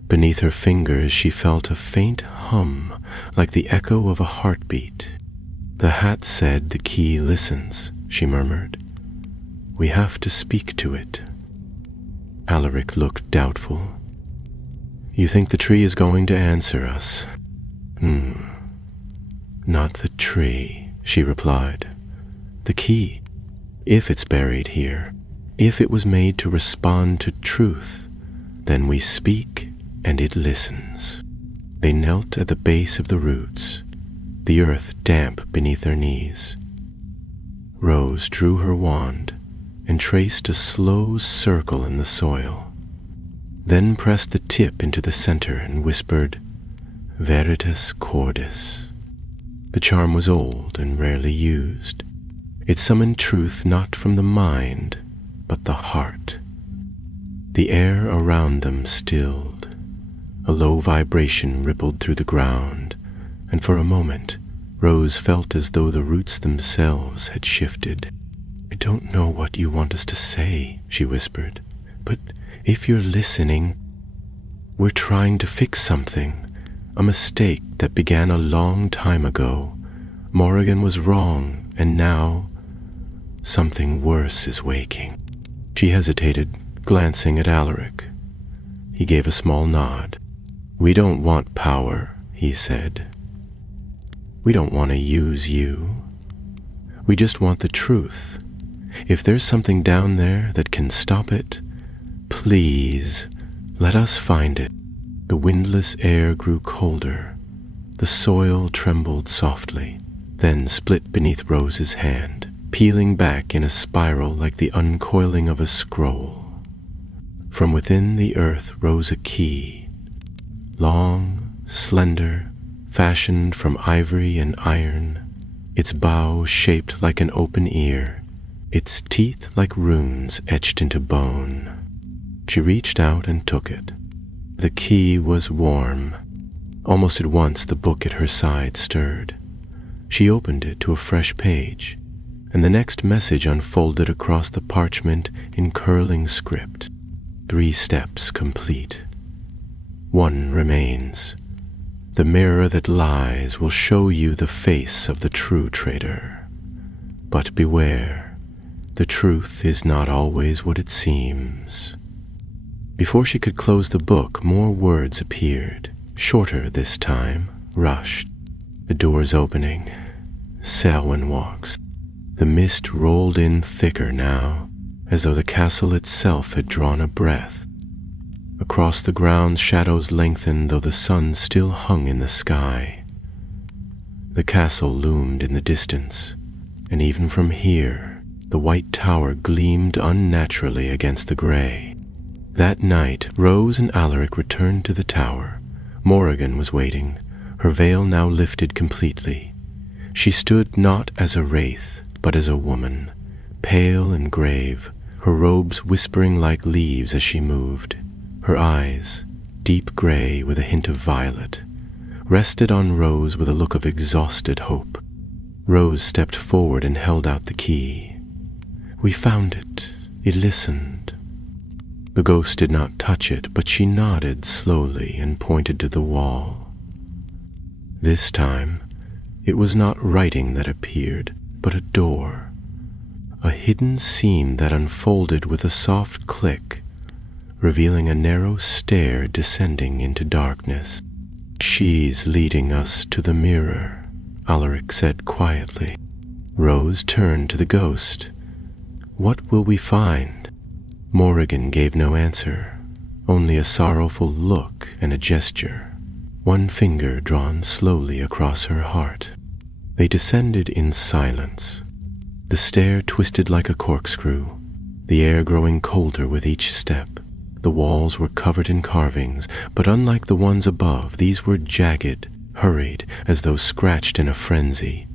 Beneath her fingers she felt a faint hum, like the echo of a heartbeat. The hat said the key listens, she murmured. We have to speak to it. Alaric looked doubtful. You think the tree is going to answer us? Not the tree. she replied. "The key. If it's buried here, if it was made to respond to truth, then we speak and it listens." They knelt at the base of the roots, the earth damp beneath their knees. Rose drew her wand and traced a slow circle in the soil, then pressed the tip into the center and whispered, "Veritas cordis." The charm was old and rarely used. It summoned truth not from the mind, but the heart. The air around them stilled. A low vibration rippled through the ground, and for a moment, Rose felt as though the roots themselves had shifted. "I don't know what you want us to say," she whispered, "but if you're listening, we're trying to fix something, a mistake that began a long time ago. Morrigan was wrong, and now something worse is waking." She hesitated, glancing at Alaric. He gave a small nod. "We don't want power," he said. "We don't want to use you. We just want the truth. If there's something down there that can stop it, please let us find it." The windless air grew colder. The soil trembled softly, then split beneath Rose's hand, peeling back in a spiral like the uncoiling of a scroll. From within the earth rose a key, long, slender, fashioned from ivory and iron, its bow shaped like an open ear, its teeth like runes etched into bone. She reached out and took it. The key was warm. Almost at once the book at her side stirred. She opened it to a fresh page, and the next message unfolded across the parchment in curling script. 3 steps complete. 1 remains. The mirror that lies will show you the face of the true traitor. But beware, the truth is not always what it seems. Before she could close the book, more words appeared, shorter this time, rushed. The doors opening. Selwyn walks. The mist rolled in thicker now, as though the castle itself had drawn a breath. Across the grounds shadows lengthened, though the sun still hung in the sky. The castle loomed in the distance, and even from here, the white tower gleamed unnaturally against the gray. That night, Rose and Alaric returned to the tower. Morrigan was waiting, her veil now lifted completely. She stood not as a wraith, but as a woman, pale and grave, her robes whispering like leaves as she moved. Her eyes, deep gray with a hint of violet, rested on Rose with a look of exhausted hope. Rose stepped forward and held out the key. "We found it. It listened." The ghost did not touch it, but she nodded slowly and pointed to the wall. This time, it was not writing that appeared, but a door, a hidden seam that unfolded with a soft click, revealing a narrow stair descending into darkness. "She's leading us to the mirror," Alaric said quietly. Rose turned to the ghost. "What will we find?" Morrigan gave no answer, only a sorrowful look and a gesture, one finger drawn slowly across her heart. They descended in silence. The stair twisted like a corkscrew, the air growing colder with each step. The walls were covered in carvings, but unlike the ones above, these were jagged, hurried, as though scratched in a frenzy.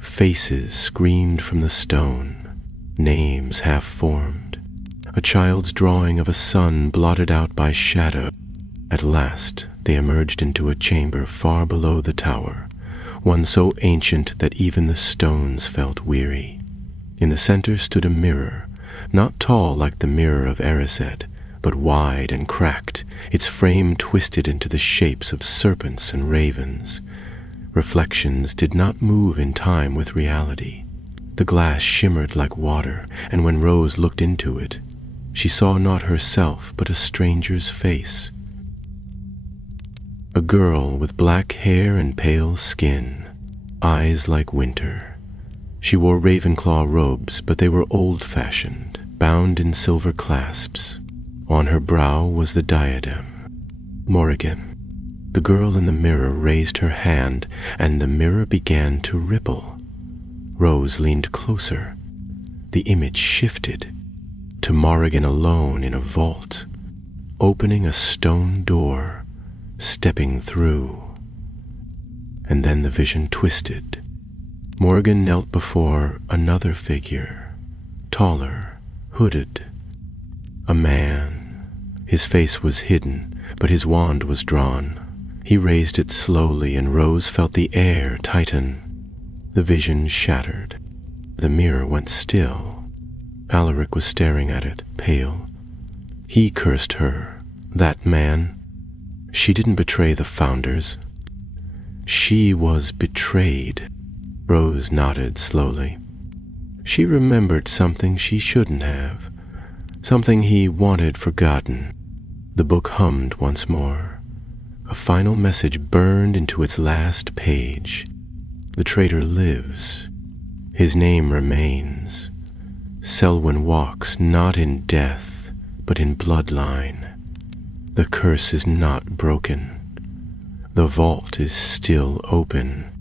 Faces screamed from the stone, names half-formed. A child's drawing of a sun blotted out by shadow. At last, they emerged into a chamber far below the tower, one so ancient that even the stones felt weary. In the center stood a mirror, not tall like the mirror of Erised, but wide and cracked, its frame twisted into the shapes of serpents and ravens. Reflections did not move in time with reality. The glass shimmered like water, and when Rose looked into it, she saw not herself but a stranger's face. A girl with black hair and pale skin, eyes like winter, She wore Ravenclaw robes, but they were old-fashioned, bound in silver clasps. On her brow was the diadem. Morrigan. The girl in the mirror raised her hand, and the mirror began to ripple. Rose leaned closer. The image shifted to Morrigan alone in a vault, opening a stone door, stepping through. And then the vision twisted. Morrigan knelt before another figure, taller, hooded. A man. His face was hidden, but his wand was drawn. He raised it slowly, and Rose felt the air tighten. The vision shattered. The mirror went still. Alaric was staring at it, pale. He cursed her, that man. She didn't betray the founders. She was betrayed. Rose nodded slowly. She remembered something she shouldn't have, something he wanted forgotten. The book hummed once more. A final message burned into its last page. The traitor lives. His name remains. Selwyn walks not in death, but in bloodline. The curse is not broken. The vault is still open.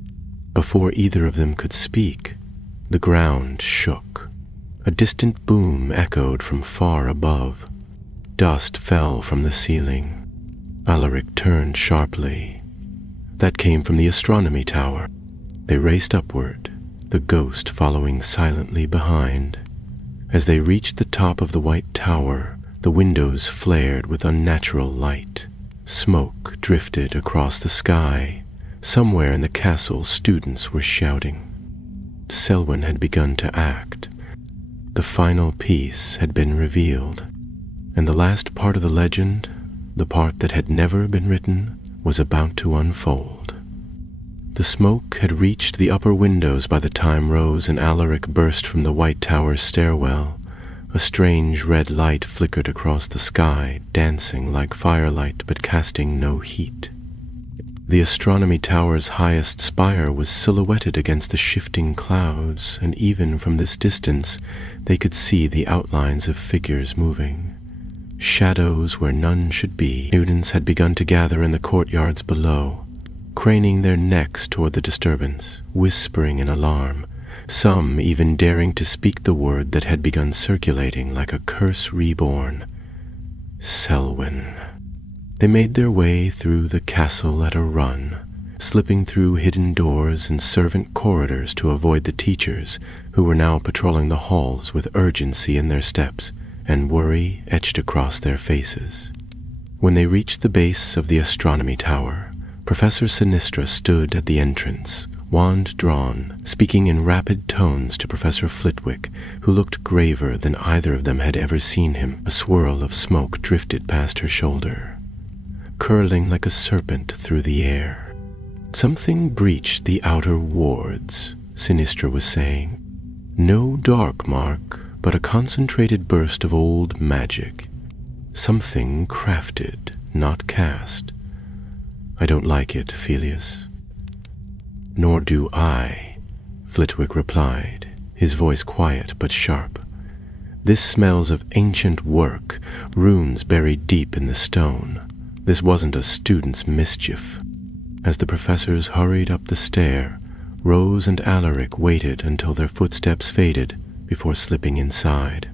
Before either of them could speak, the ground shook. A distant boom echoed from far above. Dust fell from the ceiling. Alaric turned sharply. That came from the astronomy tower. They raced upward, the ghost following silently behind. As they reached the top of the white tower, the windows flared with unnatural light. Smoke drifted across the sky. Somewhere in the castle, students were shouting. Selwyn had begun to act. The final piece had been revealed, and the last part of the legend, the part that had never been written, was about to unfold. The smoke had reached the upper windows by the time Rose and Alaric burst from the White Tower's stairwell. A strange red light flickered across the sky, dancing like firelight but casting no heat. The astronomy tower's highest spire was silhouetted against the shifting clouds, and even from this distance they could see the outlines of figures moving. Shadows where none should be. Students had begun to gather in the courtyards below, craning their necks toward the disturbance, whispering in alarm, some even daring to speak the word that had begun circulating like a curse reborn. Selwyn. They made their way through the castle at a run, slipping through hidden doors and servant corridors to avoid the teachers, who were now patrolling the halls with urgency in their steps and worry etched across their faces. When they reached the base of the astronomy tower, Professor Sinistra stood at the entrance, wand drawn, speaking in rapid tones to Professor Flitwick, who looked graver than either of them had ever seen him. A swirl of smoke drifted past her shoulder, curling like a serpent through the air. Something breached the outer wards, Sinistra was saying. No dark mark, but a concentrated burst of old magic. Something crafted, not cast. I don't like it, Felius. Nor do I, Flitwick replied, his voice quiet but sharp. This smells of ancient work, runes buried deep in the stone. This wasn't a student's mischief. As the professors hurried up the stair, Rose and Alaric waited until their footsteps faded before slipping inside.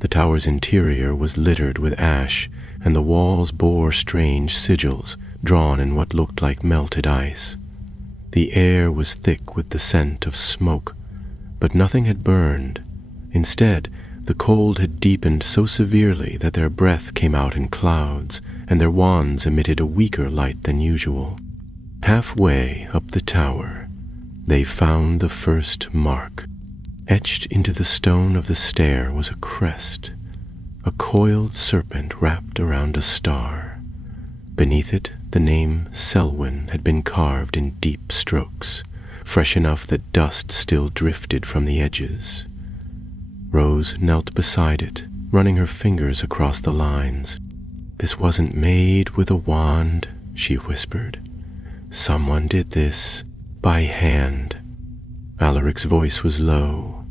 The tower's interior was littered with ash, and the walls bore strange sigils drawn in what looked like melted ice. The air was thick with the scent of smoke, but nothing had burned. Instead, the cold had deepened so severely that their breath came out in clouds, and their wands emitted a weaker light than usual. Halfway up the tower, they found the first mark. Etched into the stone of the stair was a crest, a coiled serpent wrapped around a star. Beneath it, the name Selwyn had been carved in deep strokes, fresh enough that dust still drifted from the edges. Rose knelt beside it, running her fingers across the lines. "This wasn't made with a wand," she whispered. "Someone did this by hand." Alaric's voice was low,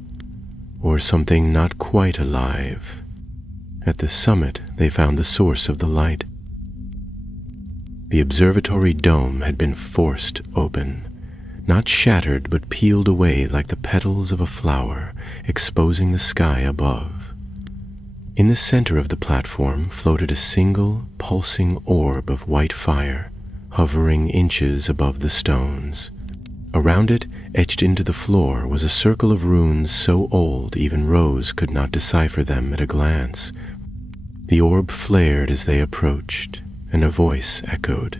or something not quite alive. At the summit, they found the source of the light. The observatory dome had been forced open, not shattered but peeled away like the petals of a flower, exposing the sky above. In the center of the platform floated a single, pulsing orb of white fire, hovering inches above the stones. Around it, etched into the floor, was a circle of runes so old even Rose could not decipher them at a glance. The orb flared as they approached, and a voice echoed,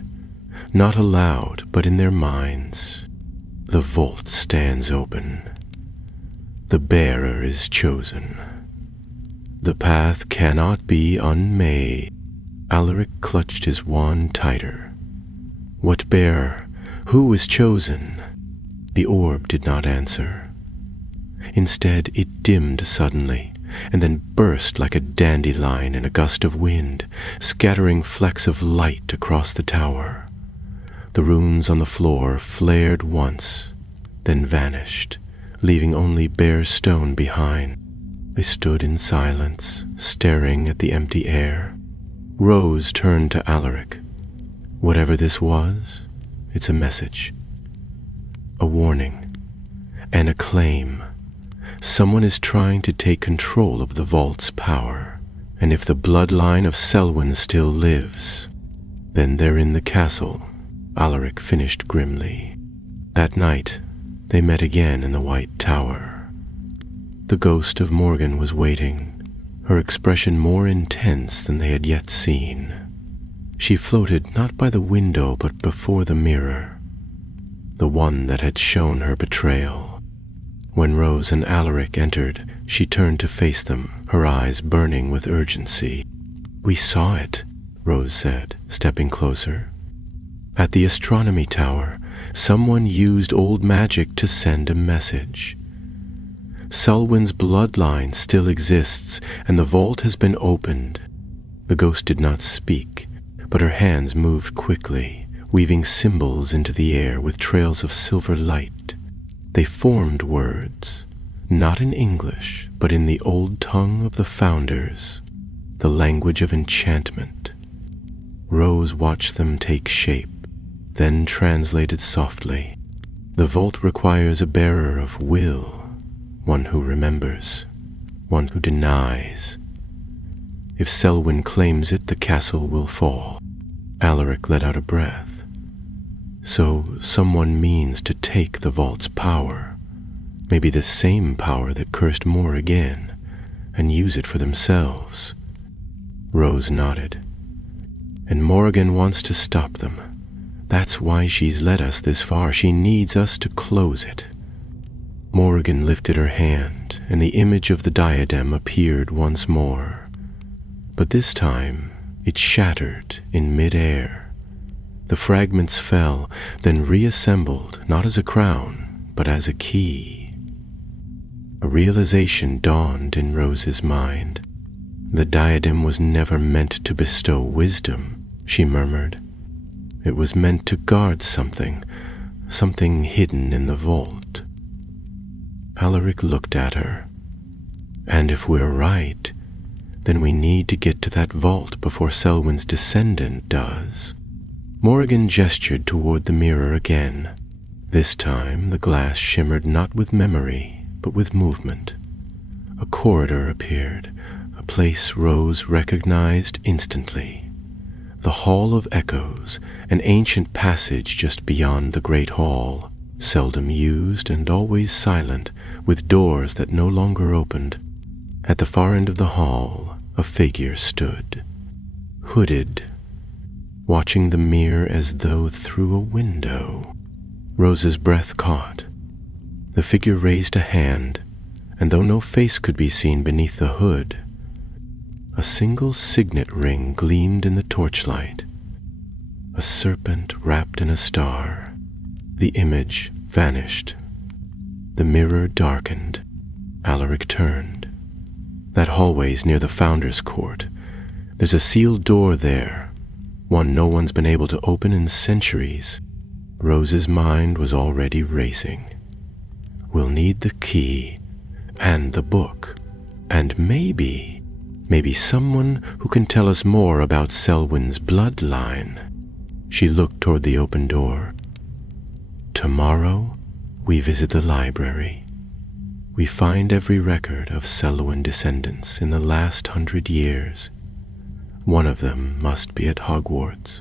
not aloud but in their minds. "The vault stands open. The bearer is chosen. The path cannot be unmade." Alaric clutched his wand tighter. "What bearer? Who is chosen?" The orb did not answer. Instead, it dimmed suddenly, and then burst like a dandelion in a gust of wind, scattering flecks of light across the tower. The runes on the floor flared once, then vanished, leaving only bare stone behind. They stood in silence, staring at the empty air. Rose turned to Alaric. "Whatever this was, it's a message. A warning. And a claim. Someone is trying to take control of the vault's power. And if the bloodline of Selwyn still lives, then they're in the castle," Alaric finished grimly. That night, they met again in the White Tower. The ghost of Morgan was waiting, her expression more intense than they had yet seen. She floated not by the window but before the mirror, the one that had shown her betrayal. When Rose and Alaric entered, she turned to face them, her eyes burning with urgency. "We saw it," Rose said, stepping closer. "At the astronomy tower, someone used old magic to send a message. Selwyn's bloodline still exists, and the vault has been opened." The ghost did not speak, but her hands moved quickly, weaving symbols into the air with trails of silver light. They formed words, not in English, but in the old tongue of the Founders, the language of enchantment. Rose watched them take shape, then translated softly. "The vault requires a bearer of will, one who remembers, one who denies. If Selwyn claims it, the castle will fall." Alaric let out a breath. "So someone means to take the vault's power, maybe the same power that cursed Morgan, and use it for themselves." Rose nodded. "And Morgan wants to stop them. That's why she's led us this far. She needs us to close it." Morgan lifted her hand, and the image of the diadem appeared once more. But this time, it shattered in mid-air. The fragments fell, then reassembled, not as a crown, but as a key. A realization dawned in Rose's mind. "The diadem was never meant to bestow wisdom," she murmured. "It was meant to guard something hidden in the vault." Alaric looked at her. "And if we're right, then we need to get to that vault before Selwyn's descendant does." Morgan gestured toward the mirror again. This time the glass shimmered not with memory, but with movement. A corridor appeared, a place Rose recognized instantly. The Hall of Echoes, an ancient passage just beyond the Great Hall, seldom used and always silent, with doors that no longer opened. At the far end of the hall, a figure stood, hooded, watching the mirror as though through a window. Rose's breath caught. The figure raised a hand, and though no face could be seen beneath the hood, a single signet ring gleamed in the torchlight. A serpent wrapped in a star. The image vanished. The mirror darkened. Alaric turned. "That hallway's near the Founder's Court. There's a sealed door there, one no one's been able to open in centuries." Rose's mind was already racing. We'll need the key and the book, and maybe someone who can tell us more about Selwyn's bloodline. She looked toward the open door. Tomorrow, we visit the library. We find every record of Selwyn descendants in the last 100 years. One of them must be at Hogwarts.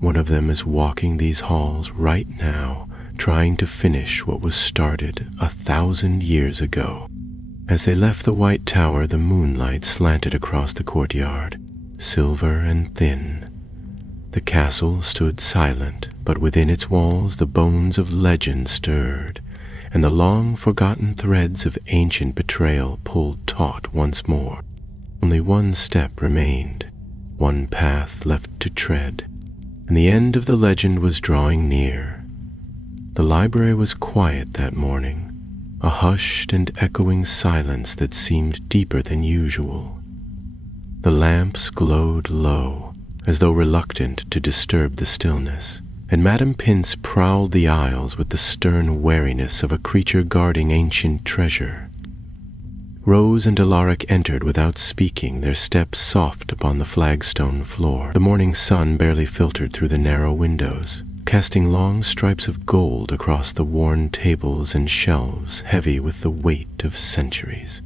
One of them is walking these halls right now, trying to finish what was started 1,000 years ago. As they left the White Tower, the moonlight slanted across the courtyard, silver and thin. The castle stood silent, but within its walls the bones of legend stirred, and the long-forgotten threads of ancient betrayal pulled taut once more. Only one step remained, one path left to tread, and the end of the legend was drawing near. The library was quiet that morning, a hushed and echoing silence that seemed deeper than usual. The lamps glowed low, as though reluctant to disturb the stillness, and Madame Pince prowled the aisles with the stern wariness of a creature guarding ancient treasure. Rose and Alaric entered without speaking, their steps soft upon the flagstone floor. The morning sun barely filtered through the narrow windows, casting long stripes of gold across the worn tables and shelves heavy with the weight of centuries.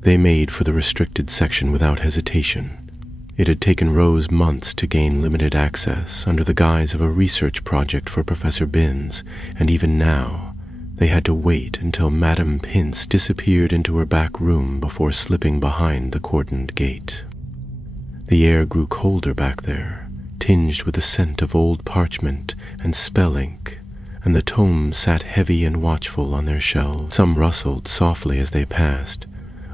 They made for the restricted section without hesitation. It had taken Rose months to gain limited access under the guise of a research project for Professor Binns, and even now they had to wait until Madame Pince disappeared into her back room before slipping behind the cordoned gate. The air grew colder back there, tinged with the scent of old parchment and spell ink, and the tomes sat heavy and watchful on their shelves. Some rustled softly as they passed.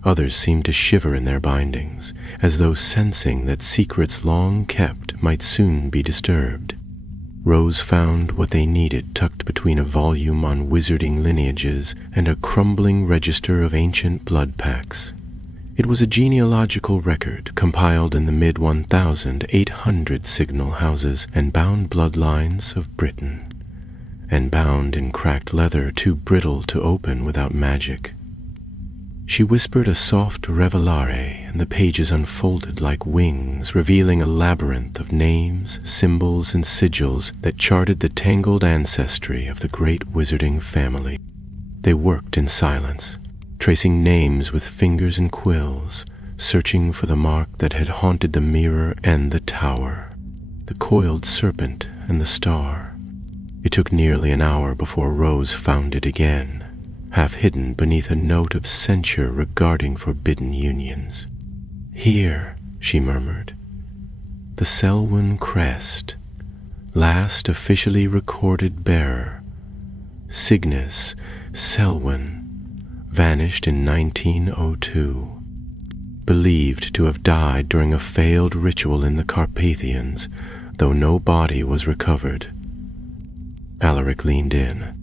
Others seemed to shiver in their bindings, as though sensing that secrets long kept might soon be disturbed. Rose found what they needed tucked between a volume on wizarding lineages and a crumbling register of ancient blood packs. It was a genealogical record compiled in the mid-1800 signal houses and bound bloodlines of Britain, and bound in cracked leather too brittle to open without magic. She whispered a soft revelare, and the pages unfolded like wings, revealing a labyrinth of names, symbols, and sigils that charted the tangled ancestry of the great wizarding family. They worked in silence, tracing names with fingers and quills, searching for the mark that had haunted the mirror and the tower, the coiled serpent and the star. It took nearly an hour before Rose found it again, half hidden beneath a note of censure regarding forbidden unions. "Here," she murmured, "the Selwyn crest, last officially recorded bearer, Cygnus Selwyn, vanished in 1902, believed to have died during a failed ritual in the Carpathians, though no body was recovered." Alaric leaned in.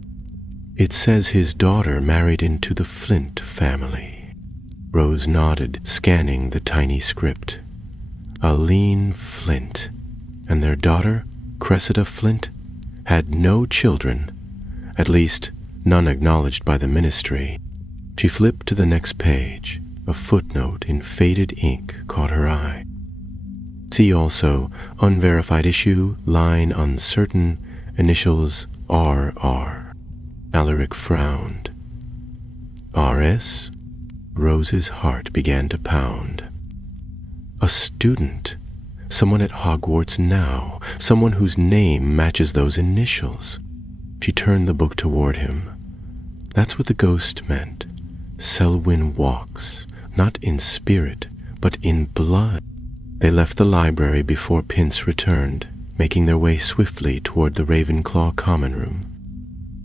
"It says his daughter married into the Flint family." Rose nodded, scanning the tiny script. Aline Flint, and their daughter, Cressida Flint, had no children, at least none acknowledged by the ministry. She flipped to the next page. A footnote in faded ink caught her eye. See also, unverified issue, line uncertain, initials RR. Alaric frowned. RS? Rose's heart began to pound. A student. Someone at Hogwarts now. Someone whose name matches those initials. She turned the book toward him. That's what the ghost meant. Selwyn walks, not in spirit, but in blood. They left the library before Pince returned, making their way swiftly toward the Ravenclaw common room.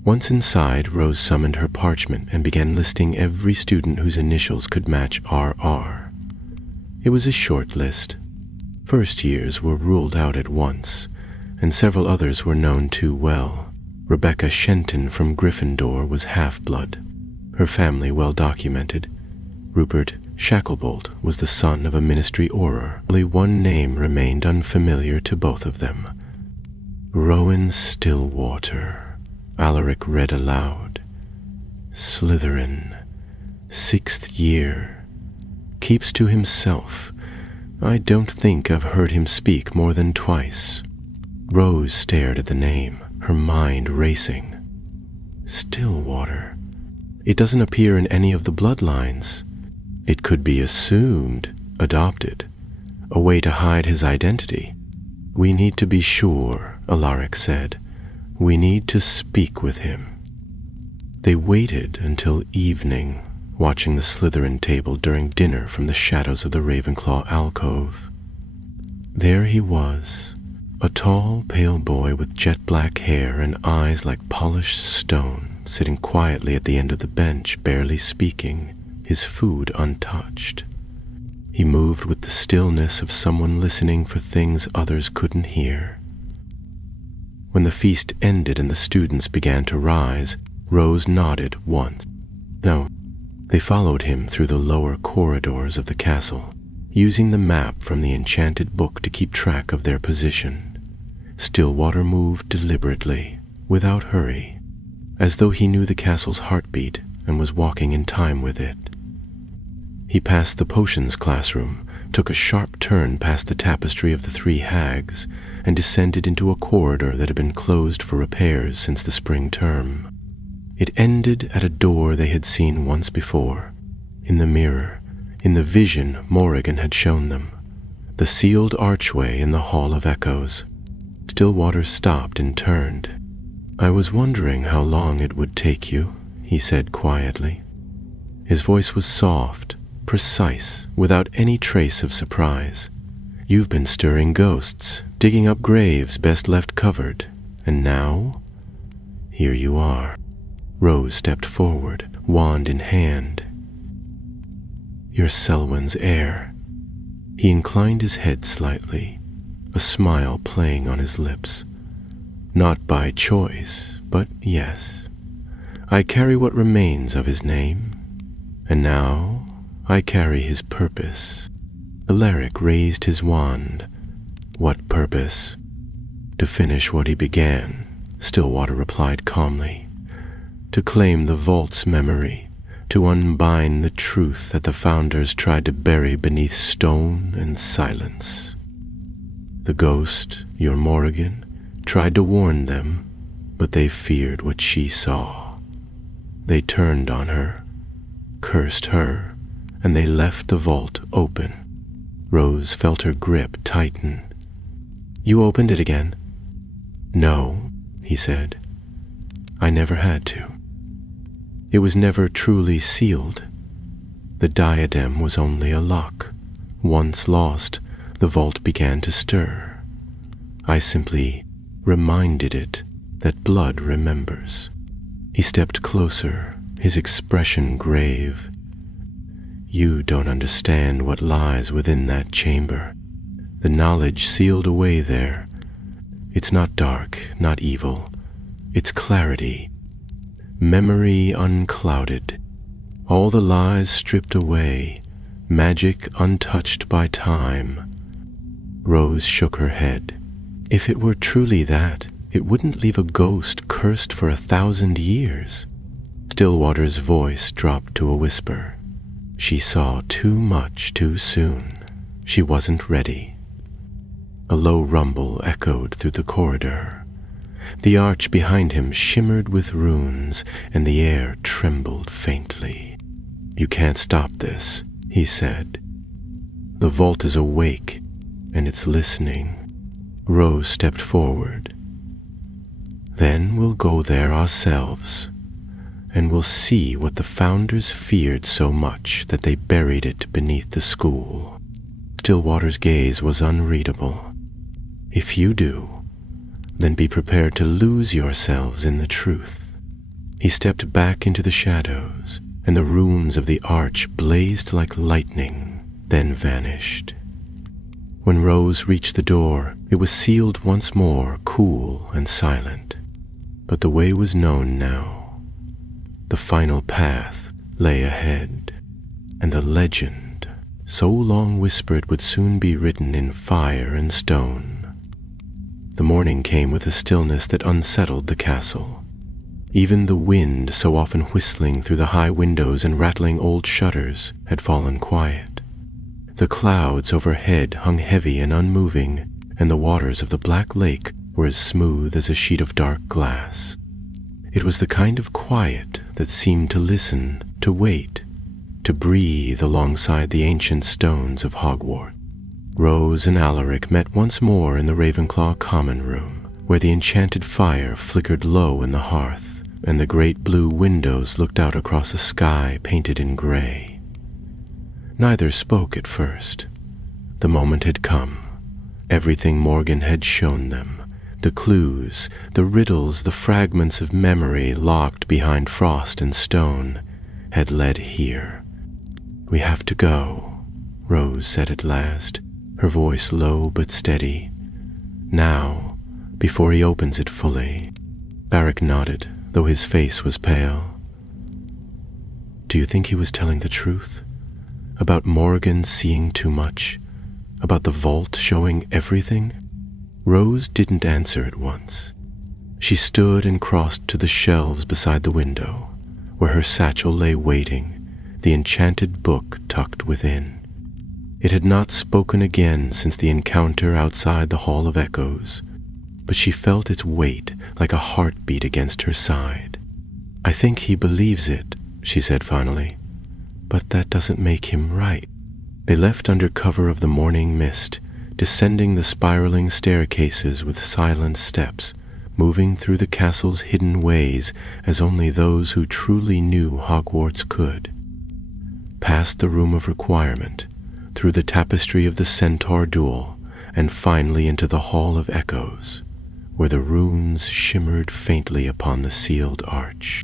Once inside, Rose summoned her parchment and began listing every student whose initials could match RR. It was a short list. First years were ruled out at once, and several others were known too well. Rebecca Shenton from Gryffindor was half-blood, her family well documented. Rupert Shacklebolt was the son of a ministry auror. Only one name remained unfamiliar to both of them. Rowan Stillwater. Alaric read aloud. Slytherin, 6th year, keeps to himself. I don't think I've heard him speak more than twice. Rose stared at the name, her mind racing. Stillwater. It doesn't appear in any of the bloodlines. It could be assumed, adopted, a way to hide his identity. We need to be sure, Alaric said. We need to speak with him. They waited until evening, watching the Slytherin table during dinner from the shadows of the Ravenclaw alcove. There he was, a tall, pale boy with jet-black hair and eyes like polished stone, sitting quietly at the end of the bench, barely speaking, his food untouched. He moved with the stillness of someone listening for things others couldn't hear. When the feast ended and the students began to rise, Rose nodded once. No, they followed him through the lower corridors of the castle, using the map from the enchanted book to keep track of their position. Stillwater moved deliberately, without hurry, as though he knew the castle's heartbeat and was walking in time with it. He passed the potions classroom, took a sharp turn past the tapestry of the 3 hags, and descended into a corridor that had been closed for repairs since the spring term. It ended at a door they had seen once before, in the mirror, in the vision Morrigan had shown them, the sealed archway in the Hall of Echoes. Stillwater stopped and turned. I was wondering how long it would take you, he said quietly. His voice was soft, precise, without any trace of surprise. You've been stirring ghosts, digging up graves best left covered, and now? Here you are. Rose stepped forward, wand in hand. You're Selwyn's heir. He inclined his head slightly, a smile playing on his lips. Not by choice, but yes. I carry what remains of his name, and now I carry his purpose. Alaric raised his wand. What purpose? To finish what he began, Stillwater replied calmly. To claim the vault's memory, to unbind the truth that the founders tried to bury beneath stone and silence. The ghost, your Morrigan, tried to warn them, but they feared what she saw. They turned on her, cursed her, and they left the vault open. Rose felt her grip tighten. You opened it again? No, he said. I never had to. It was never truly sealed. The diadem was only a lock. Once lost, the vault began to stir. I simply reminded it that blood remembers. He stepped closer, his expression grave. You don't understand what lies within that chamber. The knowledge sealed away there. It's not dark, not evil. It's clarity. Memory unclouded. All the lies stripped away. Magic untouched by time. Rose shook her head. If it were truly that, it wouldn't leave a ghost cursed for 1,000 years. Stillwater's voice dropped to a whisper. She saw too much too soon. She wasn't ready. A low rumble echoed through the corridor. The arch behind him shimmered with runes, and the air trembled faintly. You can't stop this, he said. The vault is awake, and it's listening. Rose stepped forward. Then we'll go there ourselves, and we'll see what the founders feared so much that they buried it beneath the school. Stillwater's gaze was unreadable. If you do, then be prepared to lose yourselves in the truth. He stepped back into the shadows, and the runes of the arch blazed like lightning, then vanished. When Rose reached the door, it was sealed once more, cool and silent. But the way was known now. The final path lay ahead, and the legend, so long whispered, would soon be written in fire and stone. The morning came with a stillness that unsettled the castle. Even the wind, so often whistling through the high windows and rattling old shutters, had fallen quiet. The clouds overhead hung heavy and unmoving, and the waters of the black lake were as smooth as a sheet of dark glass. It was the kind of quiet that seemed to listen, to wait, to breathe alongside the ancient stones of Hogwarts. Rose and Alaric met once more in the Ravenclaw common room, where the enchanted fire flickered low in the hearth, and the great blue windows looked out across a sky painted in gray. Neither spoke at first. The moment had come. Everything Morgan had shown them, the clues, the riddles, the fragments of memory locked behind frost and stone, had led here. "We have to go," Rose said at last, her voice low but steady. "Now, before he opens it fully." Alaric nodded, though his face was pale. "Do you think he was telling the truth? About Morgan seeing too much? About the vault showing everything?" Rose didn't answer at once. She stood and crossed to the shelves beside the window, where her satchel lay waiting, the enchanted book tucked within. It had not spoken again since the encounter outside the Hall of Echoes, but she felt its weight like a heartbeat against her side. "I think he believes it," she said finally, "but that doesn't make him right." They left under cover of the morning mist, descending the spiraling staircases with silent steps, moving through the castle's hidden ways as only those who truly knew Hogwarts could. Past the Room of Requirement, through the tapestry of the Centaur Duel, and finally into the Hall of Echoes, where the runes shimmered faintly upon the sealed arch.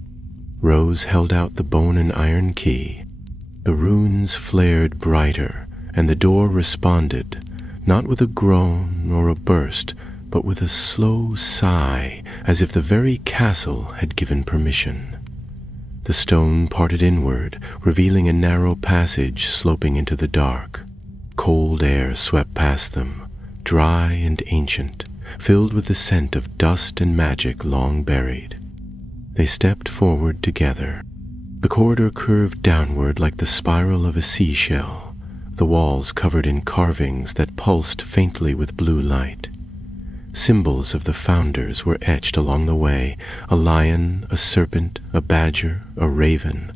Rose held out the bone and iron key. The runes flared brighter, and the door responded, not with a groan or a burst, but with a slow sigh, as if the very castle had given permission. The stone parted inward, revealing a narrow passage sloping into the dark. Cold air swept past them, dry and ancient, filled with the scent of dust and magic long buried. They stepped forward together. The corridor curved downward like the spiral of a seashell, the walls covered in carvings that pulsed faintly with blue light. Symbols of the founders were etched along the way, a lion, a serpent, a badger, a raven,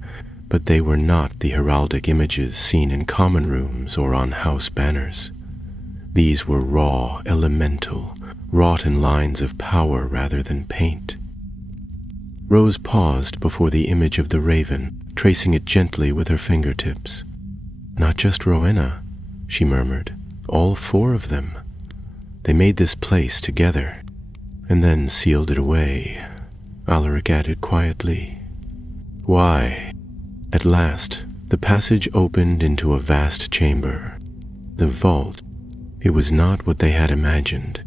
but they were not the heraldic images seen in common rooms or on house banners. These were raw, elemental, wrought in lines of power rather than paint. Rose paused before the image of the raven, tracing it gently with her fingertips. "Not just Rowena," she murmured, "all four of them. They made this place together, and then sealed it away," Alaric added quietly. "Why?" At last, the passage opened into a vast chamber. The vault. It was not what they had imagined.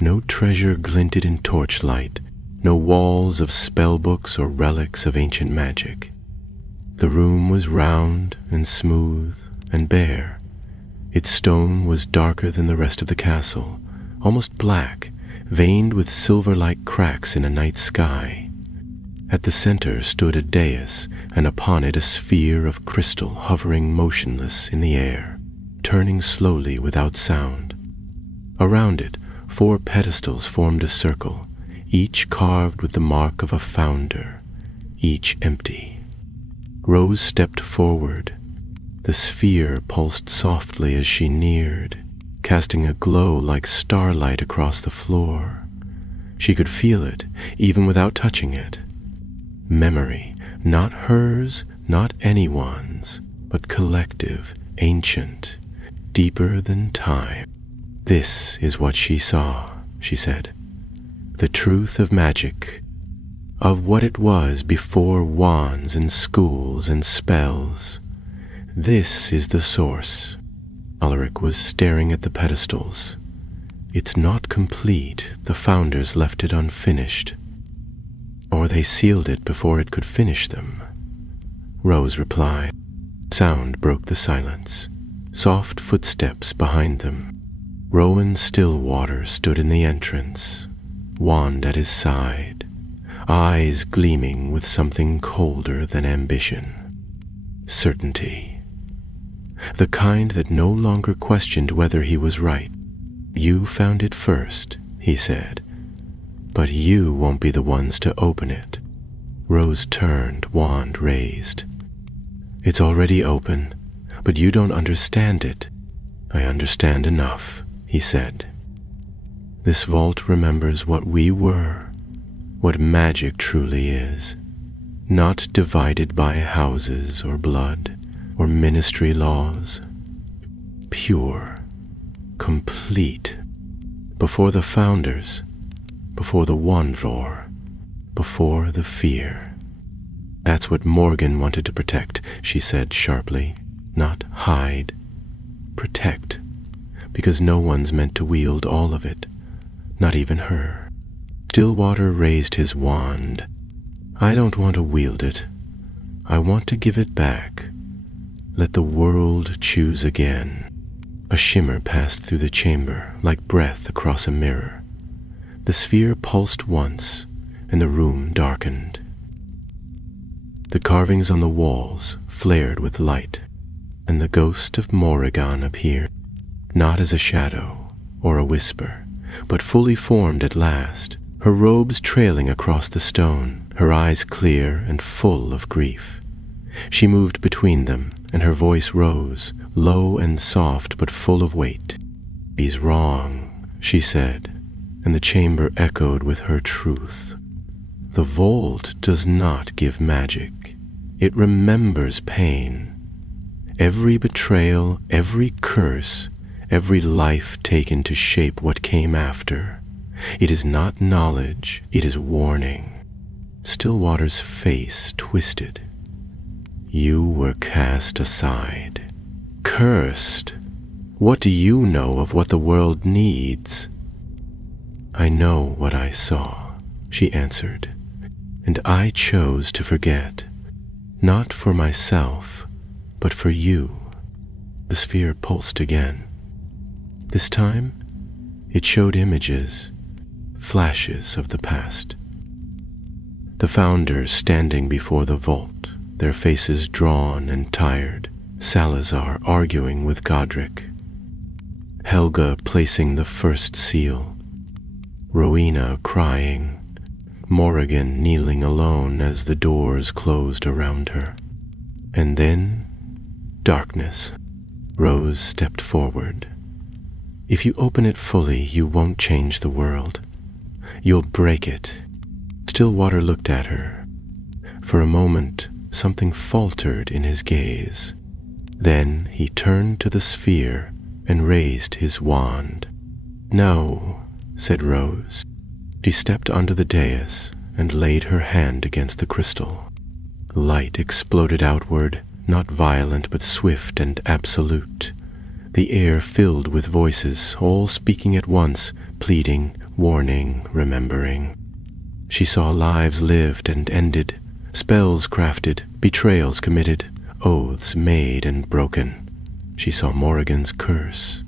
No treasure glinted in torchlight, no walls of spellbooks or relics of ancient magic. The room was round and smooth and bare. Its stone was darker than the rest of the castle, almost black, veined with silver-like cracks in a night sky. At the center stood a dais, and upon it a sphere of crystal hovering motionless in the air, turning slowly without sound. Around it, 4 pedestals formed a circle, each carved with the mark of a founder, each empty. Rose stepped forward. The sphere pulsed softly as she neared, casting a glow like starlight across the floor. She could feel it, even without touching it. Memory, not hers, not anyone's, but collective, ancient, deeper than time. "This is what she saw," she said. "The truth of magic, of what it was before wands and schools and spells. This is the source." Alaric was staring at the pedestals. "It's not complete. The founders left it unfinished. Or they sealed it before it could finish them." Rose replied. Sound broke the silence. Soft footsteps behind them. Rowan Stillwater stood in the entrance, wand at his side. eyes gleaming with something colder than ambition. Certainty. The kind that no longer questioned whether he was right. You found it first, he said, but you won't be the ones to open it. Rose turned, wand raised. It's already open, but you don't understand it. I understand enough, he said. This vault remembers what we were, what magic truly is, not divided by houses or blood or ministry laws. Pure, complete, before the founders, before the wand-lore, before the fear. That's what Morgan wanted to protect, she said sharply. Not hide. Protect. Because no one's meant to wield all of it. Not even her. Stillwater raised his wand. I don't want to wield it. I want to give it back. Let the world choose again. A shimmer passed through the chamber, like breath across a mirror. The sphere pulsed once, and the room darkened. The carvings on the walls flared with light, and the ghost of Morrigan appeared, not as a shadow or a whisper, but fully formed at last, her robes trailing across the stone, her eyes clear and full of grief. She moved between them, and her voice rose, low and soft but full of weight. He's wrong, she said, and the chamber echoed with her truth. The vault does not give magic. It remembers pain. Every betrayal, every curse, every life taken to shape what came after. It is not knowledge, it is warning. Stillwater's face twisted. You were cast aside. Cursed. What do you know of what the world needs? I know what I saw, she answered, and I chose to forget. Not for myself, but for you. The sphere pulsed again. This time, it showed images, flashes of the past. The founders standing before the vault, their faces drawn and tired, Salazar arguing with Godric, Helga placing the first seal, Rowena crying, Morrigan kneeling alone as the doors closed around her. And then, darkness. Rose stepped forward. If you open it fully, you won't change the world. You'll break it. Stillwater looked at her. For a moment, something faltered in his gaze. Then he turned to the sphere and raised his wand. No, said Rose. She stepped onto the dais and laid her hand against the crystal. Light exploded outward, not violent but swift and absolute. The air filled with voices, all speaking at once, pleading, warning, remembering. She saw lives lived and ended, spells crafted, betrayals committed, oaths made and broken. She saw Morrigan's curse.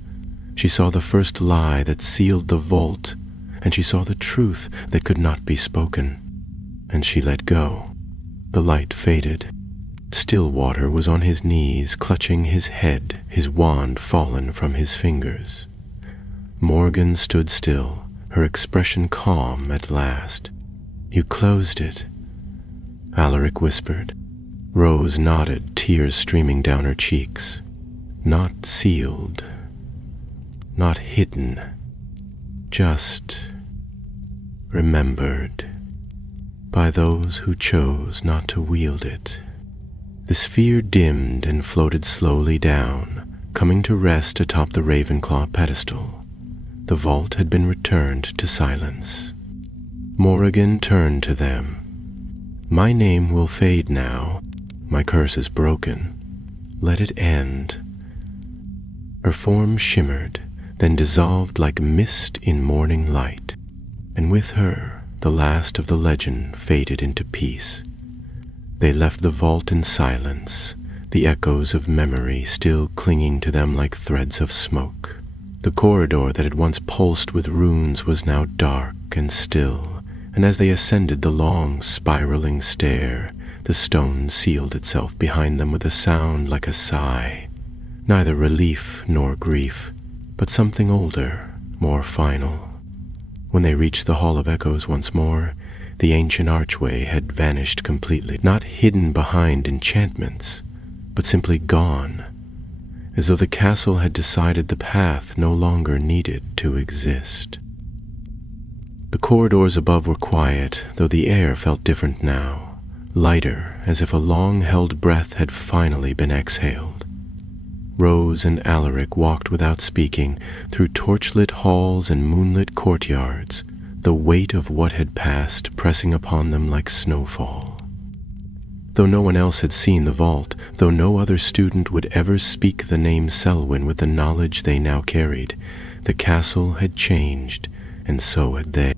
She saw the first lie that sealed the vault, and she saw the truth that could not be spoken. And she let go. The light faded. Stillwater was on his knees, clutching his head, his wand fallen from his fingers. Morgan stood still, her expression calm at last. You closed it, Alaric whispered. Rose nodded, tears streaming down her cheeks. Not sealed, not hidden, just remembered by those who chose not to wield it. The sphere dimmed and floated slowly down, coming to rest atop the Ravenclaw pedestal. The vault had been returned to silence. Morrigan turned to them. My name will fade now. My curse is broken. Let it end. Her form shimmered, then dissolved like mist in morning light, and with her the last of the legend faded into peace. They left the vault in silence, the echoes of memory still clinging to them like threads of smoke. The corridor that had once pulsed with runes was now dark and still, and as they ascended the long, spiraling stair, the stone sealed itself behind them with a sound like a sigh, neither relief nor grief, but something older, more final. When they reached the Hall of Echoes once more, the ancient archway had vanished completely, not hidden behind enchantments, but simply gone, as though the castle had decided the path no longer needed to exist. The corridors above were quiet, though the air felt different now, lighter, as if a long-held breath had finally been exhaled. Rose and Alaric walked without speaking through torchlit halls and moonlit courtyards, the weight of what had passed pressing upon them like snowfall. Though no one else had seen the vault, though no other student would ever speak the name Selwyn with the knowledge they now carried, the castle had changed, and so had they.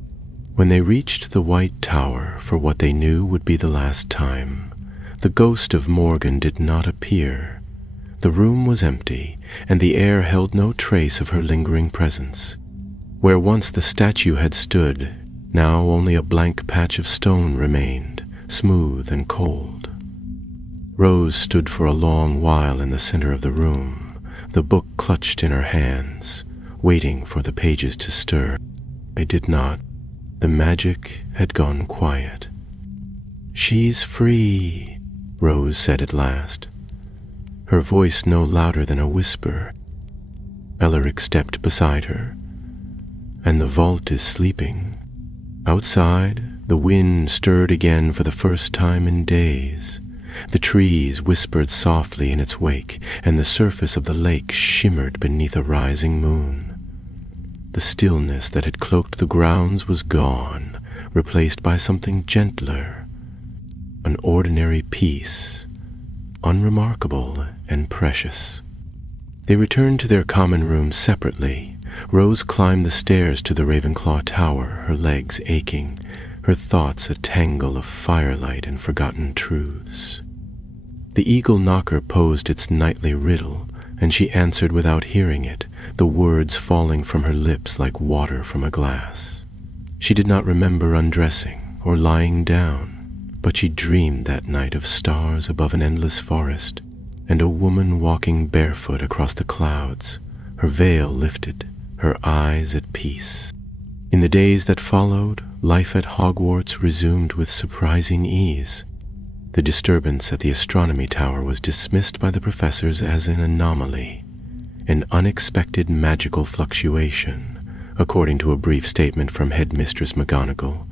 When they reached the White Tower for what they knew would be the last time, the ghost of Morgan did not appear. The room was empty, and the air held no trace of her lingering presence. Where once the statue had stood, now only a blank patch of stone remained, smooth and cold. Rose stood for a long while in the center of the room, the book clutched in her hands, waiting for the pages to stir. They did not. The magic had gone quiet. "She's free," Rose said at last, her voice no louder than a whisper. Alaric stepped beside her. "And the vault is sleeping." Outside, the wind stirred again for the first time in days. The trees whispered softly in its wake, and the surface of the lake shimmered beneath a rising moon. The stillness that had cloaked the grounds was gone, replaced by something gentler, an ordinary peace, unremarkable and precious. They returned to their common room separately. Rose climbed the stairs to the Ravenclaw Tower, her legs aching, her thoughts a tangle of firelight and forgotten truths. The eagle knocker posed its nightly riddle, and she answered without hearing it, the words falling from her lips like water from a glass. She did not remember undressing or lying down, but she dreamed that night of stars above an endless forest, and a woman walking barefoot across the clouds, her veil lifted, her eyes at peace. In the days that followed, life at Hogwarts resumed with surprising ease. The disturbance at the astronomy tower was dismissed by the professors as an anomaly, an unexpected magical fluctuation, according to a brief statement from Headmistress McGonagall.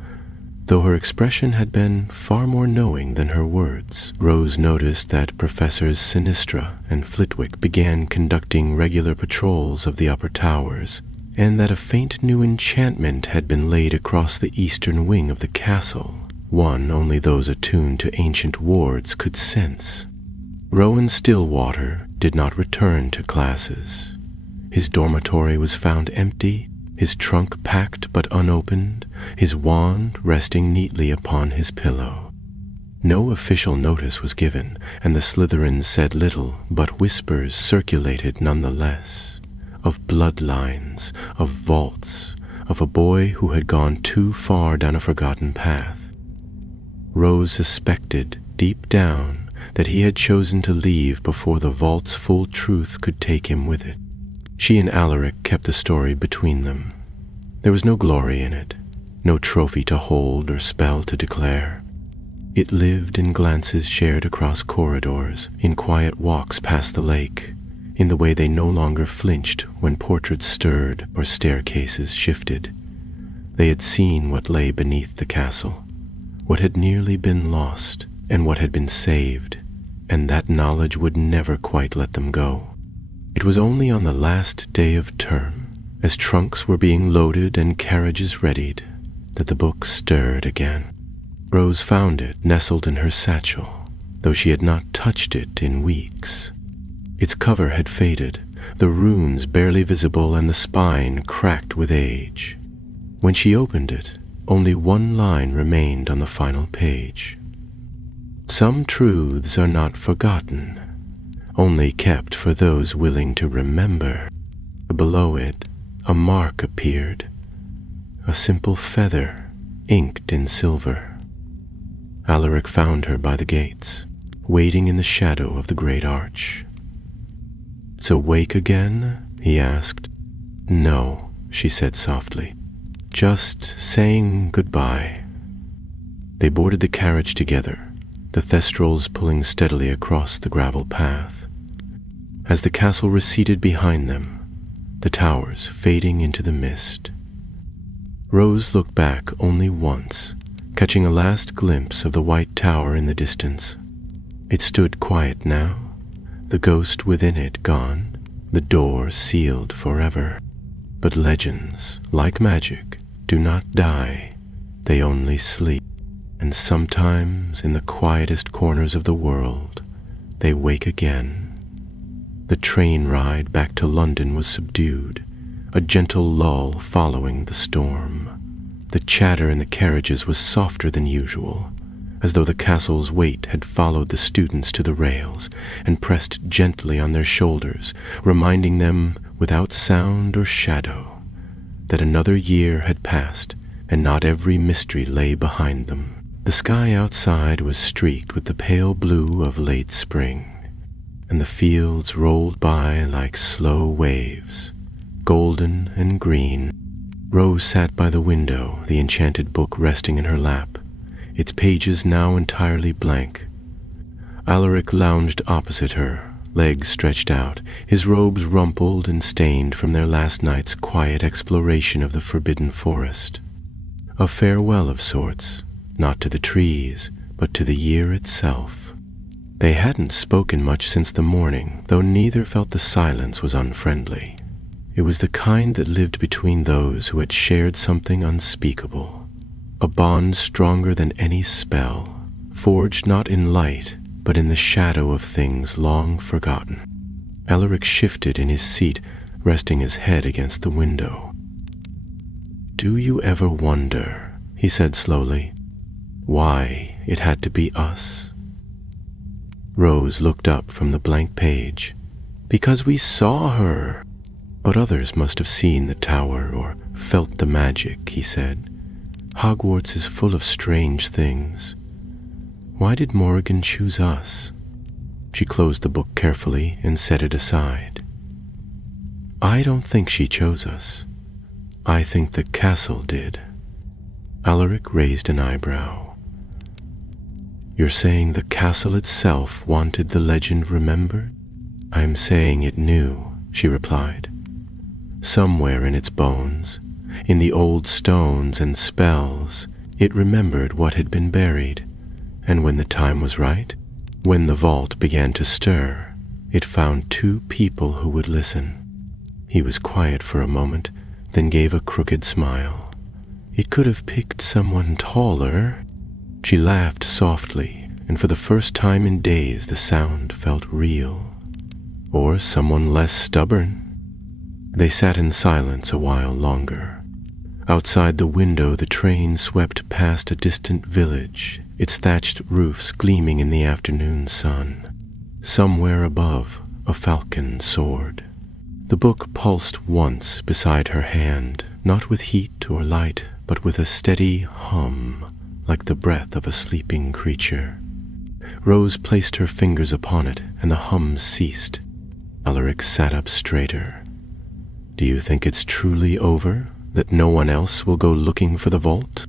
Though her expression had been far more knowing than her words, Rose noticed that Professors Sinistra and Flitwick began conducting regular patrols of the upper towers, and that a faint new enchantment had been laid across the eastern wing of the castle, one only those attuned to ancient wards could sense. Rowan Stillwater did not return to classes. His dormitory was found empty, his trunk packed but unopened, his wand resting neatly upon his pillow. No official notice was given, and the Slytherins said little, but whispers circulated nonetheless, of bloodlines, of vaults, of a boy who had gone too far down a forgotten path. Rose suspected, deep down, that he had chosen to leave before the vault's full truth could take him with it. She and Alaric kept the story between them. There was no glory in it, no trophy to hold or spell to declare. It lived in glances shared across corridors, in quiet walks past the lake, in the way they no longer flinched when portraits stirred or staircases shifted. They had seen what lay beneath the castle, what had nearly been lost, and what had been saved, and that knowledge would never quite let them go. It was only on the last day of term, as trunks were being loaded and carriages readied, that the book stirred again. Rose found it nestled in her satchel, though she had not touched it in weeks. Its cover had faded, the runes barely visible and the spine cracked with age. When she opened it, only one line remained on the final page. Some truths are not forgotten, only kept for those willing to remember. Below it, a mark appeared, a simple feather inked in silver. Alaric found her by the gates, waiting in the shadow of the great arch. "It's awake again?" he asked. "No," she said softly. "Just saying goodbye." They boarded the carriage together, the thestrals pulling steadily across the gravel path. As the castle receded behind them, the towers fading into the mist, Rose looked back only once, catching a last glimpse of the white tower in the distance. It stood quiet now, the ghost within it gone, the door sealed forever. But legends, like magic, do not die, they only sleep. And sometimes, in the quietest corners of the world, they wake again. The train ride back to London was subdued, a gentle lull following the storm. The chatter in the carriages was softer than usual, as though the castle's weight had followed the students to the rails and pressed gently on their shoulders, reminding them, without sound or shadow, that another year had passed and not every mystery lay behind them. The sky outside was streaked with the pale blue of late spring, and the fields rolled by like slow waves, golden and green. Rose sat by the window, the enchanted book resting in her lap, its pages now entirely blank. Alaric lounged opposite her, legs stretched out, his robes rumpled and stained from their last night's quiet exploration of the forbidden forest. A farewell of sorts, not to the trees, but to the year itself. They hadn't spoken much since the morning, though neither felt the silence was unfriendly. It was the kind that lived between those who had shared something unspeakable, a bond stronger than any spell, forged not in light, but in the shadow of things long forgotten. Alaric shifted in his seat, resting his head against the window. "Do you ever wonder," he said slowly, "why it had to be us?" Rose looked up from the blank page. "Because we saw her." "But others must have seen the tower or felt the magic," he said. "Hogwarts is full of strange things. Why did Morrigan choose us?" She closed the book carefully and set it aside. "I don't think she chose us. I think the castle did." Alaric raised an eyebrow. "You're saying the castle itself wanted the legend remembered?" "I'm saying it knew," she replied. "Somewhere in its bones, in the old stones and spells, it remembered what had been buried, and when the time was right, when the vault began to stir, it found two people who would listen." He was quiet for a moment, then gave a crooked smile. "It could have picked someone taller." She laughed softly, and for the first time in days the sound felt real. "Or someone less stubborn." They sat in silence a while longer. Outside the window the train swept past a distant village, its thatched roofs gleaming in the afternoon sun. Somewhere above, a falcon soared. The book pulsed once beside her hand, not with heat or light, but with a steady hum, like the breath of a sleeping creature. Rose placed her fingers upon it, and the hum ceased. Alaric sat up straighter. "Do you think it's truly over, that no one else will go looking for the vault?"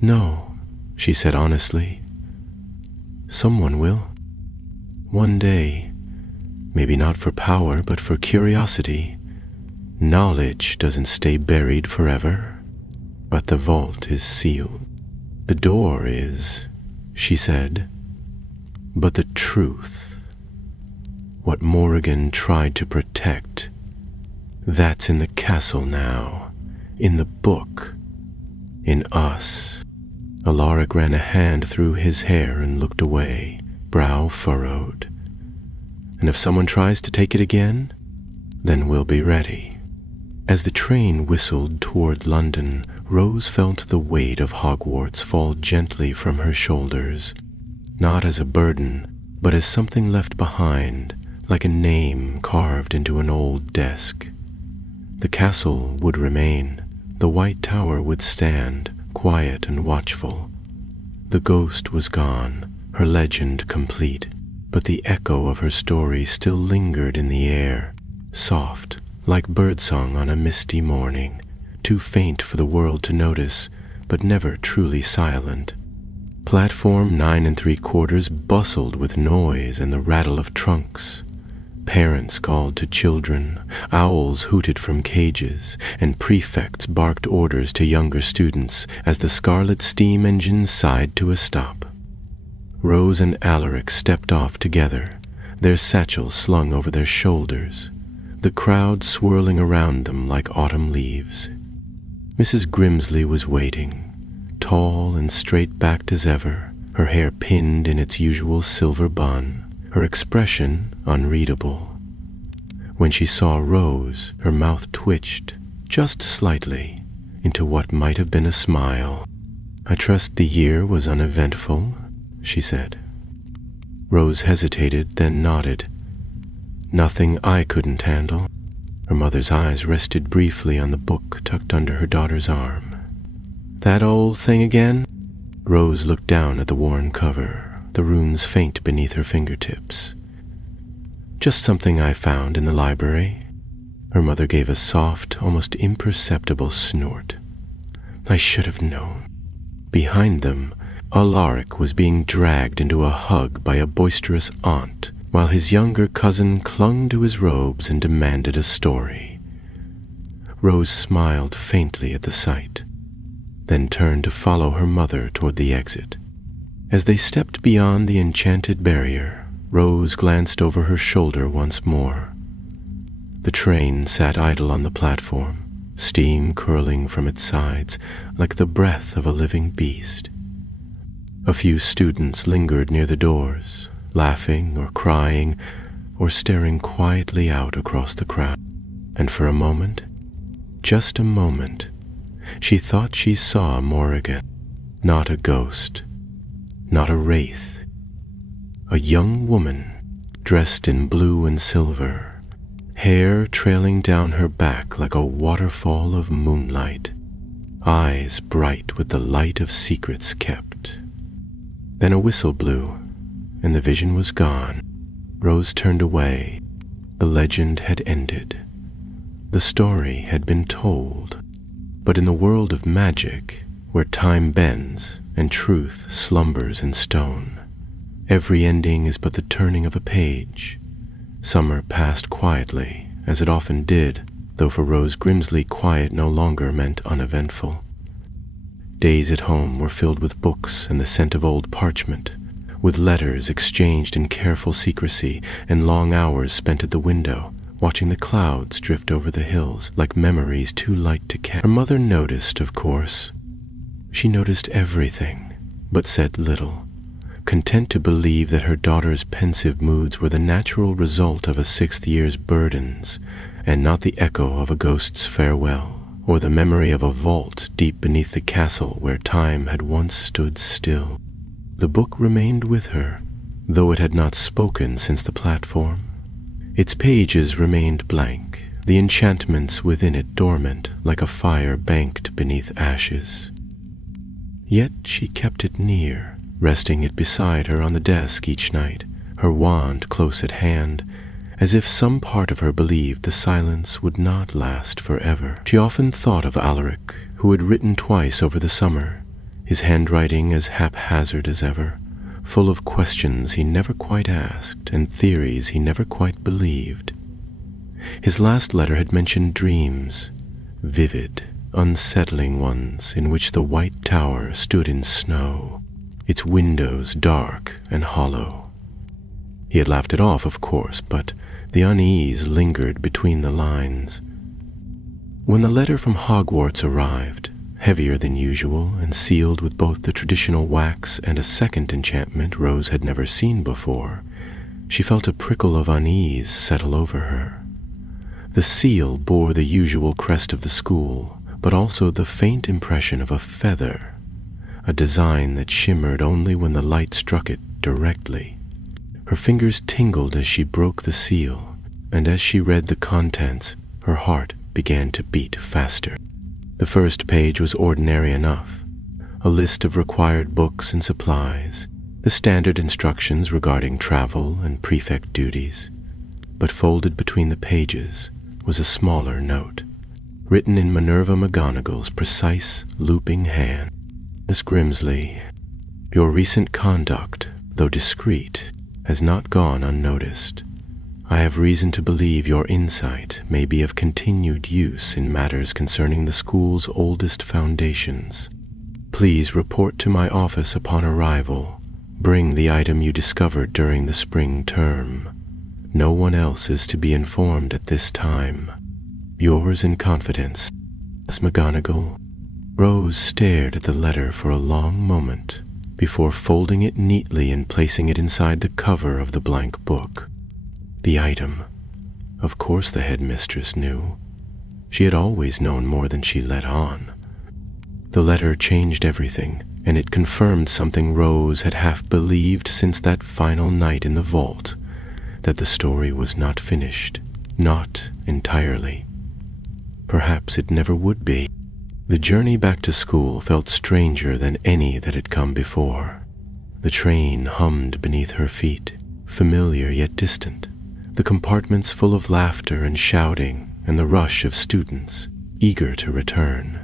"No," she said honestly. "Someone will. One day. Maybe not for power, but for curiosity. Knowledge doesn't stay buried forever. But the vault is sealed. The door is," she said. "But the truth, what Morrigan tried to protect, that's in the castle now, in the book, in us." Alaric ran a hand through his hair and looked away, brow furrowed. "And if someone tries to take it again, then we'll be ready." As the train whistled toward London, Rose felt the weight of Hogwarts fall gently from her shoulders, not as a burden, but as something left behind, like a name carved into an old desk. The castle would remain, the white tower would stand, quiet and watchful. The ghost was gone, her legend complete, but the echo of her story still lingered in the air, soft, like birdsong on a misty morning, too faint for the world to notice, but never truly silent. Platform 9 3/4 bustled with noise and the rattle of trunks. Parents called to children, owls hooted from cages, and prefects barked orders to younger students as the scarlet steam engine sighed to a stop. Rose and Alaric stepped off together, their satchels slung over their shoulders, the crowd swirling around them like autumn leaves. Mrs. Grimsley was waiting, tall and straight-backed as ever, her hair pinned in its usual silver bun, her expression unreadable. When she saw Rose, her mouth twitched, just slightly, into what might have been a smile. "I trust the year was uneventful," she said. Rose hesitated, then nodded. "Nothing I couldn't handle." Her mother's eyes rested briefly on the book tucked under her daughter's arm. "That old thing again?" Rose looked down at the worn cover, the runes faint beneath her fingertips. "Just something I found in the library." Her mother gave a soft, almost imperceptible snort. "I should have known." Behind them, Alaric was being dragged into a hug by a boisterous aunt, while his younger cousin clung to his robes and demanded a story. Rose smiled faintly at the sight, then turned to follow her mother toward the exit. As they stepped beyond the enchanted barrier, Rose glanced over her shoulder once more. The train sat idle on the platform, steam curling from its sides like the breath of a living beast. A few students lingered near the doors, laughing or crying or staring quietly out across the crowd. And for a moment, just a moment, she thought she saw Morrigan, not a ghost, not a wraith, a young woman dressed in blue and silver, hair trailing down her back like a waterfall of moonlight, eyes bright with the light of secrets kept. Then a whistle blew, and the vision was gone. Rose turned away. The legend had ended. The story had been told. But in the world of magic, where time bends and truth slumbers in stone, every ending is but the turning of a page. Summer passed quietly, as it often did, though for Rose Grimsley quiet no longer meant uneventful. Days at home were filled with books and the scent of old parchment, with letters exchanged in careful secrecy and long hours spent at the window, watching the clouds drift over the hills like memories too light to catch. Her mother noticed, of course. She noticed everything, but said little, content to believe that her daughter's pensive moods were the natural result of a 6th year's burdens, and not the echo of a ghost's farewell, or the memory of a vault deep beneath the castle where time had once stood still. The book remained with her, though it had not spoken since the platform. Its pages remained blank, the enchantments within it dormant like a fire banked beneath ashes. Yet she kept it near, resting it beside her on the desk each night, her wand close at hand, as if some part of her believed the silence would not last forever. She often thought of Alaric, who had written twice over the summer, his handwriting as haphazard as ever, full of questions he never quite asked and theories he never quite believed. His last letter had mentioned dreams, vivid, unsettling ones in which the white tower stood in snow, its windows dark and hollow. He had laughed it off, of course, but the unease lingered between the lines. When the letter from Hogwarts arrived, heavier than usual and sealed with both the traditional wax and a second enchantment Rose had never seen before, she felt a prickle of unease settle over her. The seal bore the usual crest of the school, but also the faint impression of a feather, a design that shimmered only when the light struck it directly. Her fingers tingled as she broke the seal, and as she read the contents, her heart began to beat faster. The first page was ordinary enough, a list of required books and supplies, the standard instructions regarding travel and prefect duties. But folded between the pages was a smaller note, written in Minerva McGonagall's precise, looping hand. Miss Grimsley, your recent conduct, though discreet, has not gone unnoticed. I have reason to believe your insight may be of continued use in matters concerning the school's oldest foundations. Please report to my office upon arrival. Bring the item you discovered during the spring term. No one else is to be informed at this time. Yours in confidence, Miss McGonagall. Rose stared at the letter for a long moment before folding it neatly and placing it inside the cover of the blank book. The item. Of course the headmistress knew. She had always known more than she let on. The letter changed everything, and it confirmed something Rose had half believed since that final night in the vault, that the story was not finished, not entirely. Perhaps it never would be. The journey back to school felt stranger than any that had come before. The train hummed beneath her feet, familiar yet distant, the compartments full of laughter and shouting and the rush of students, eager to return.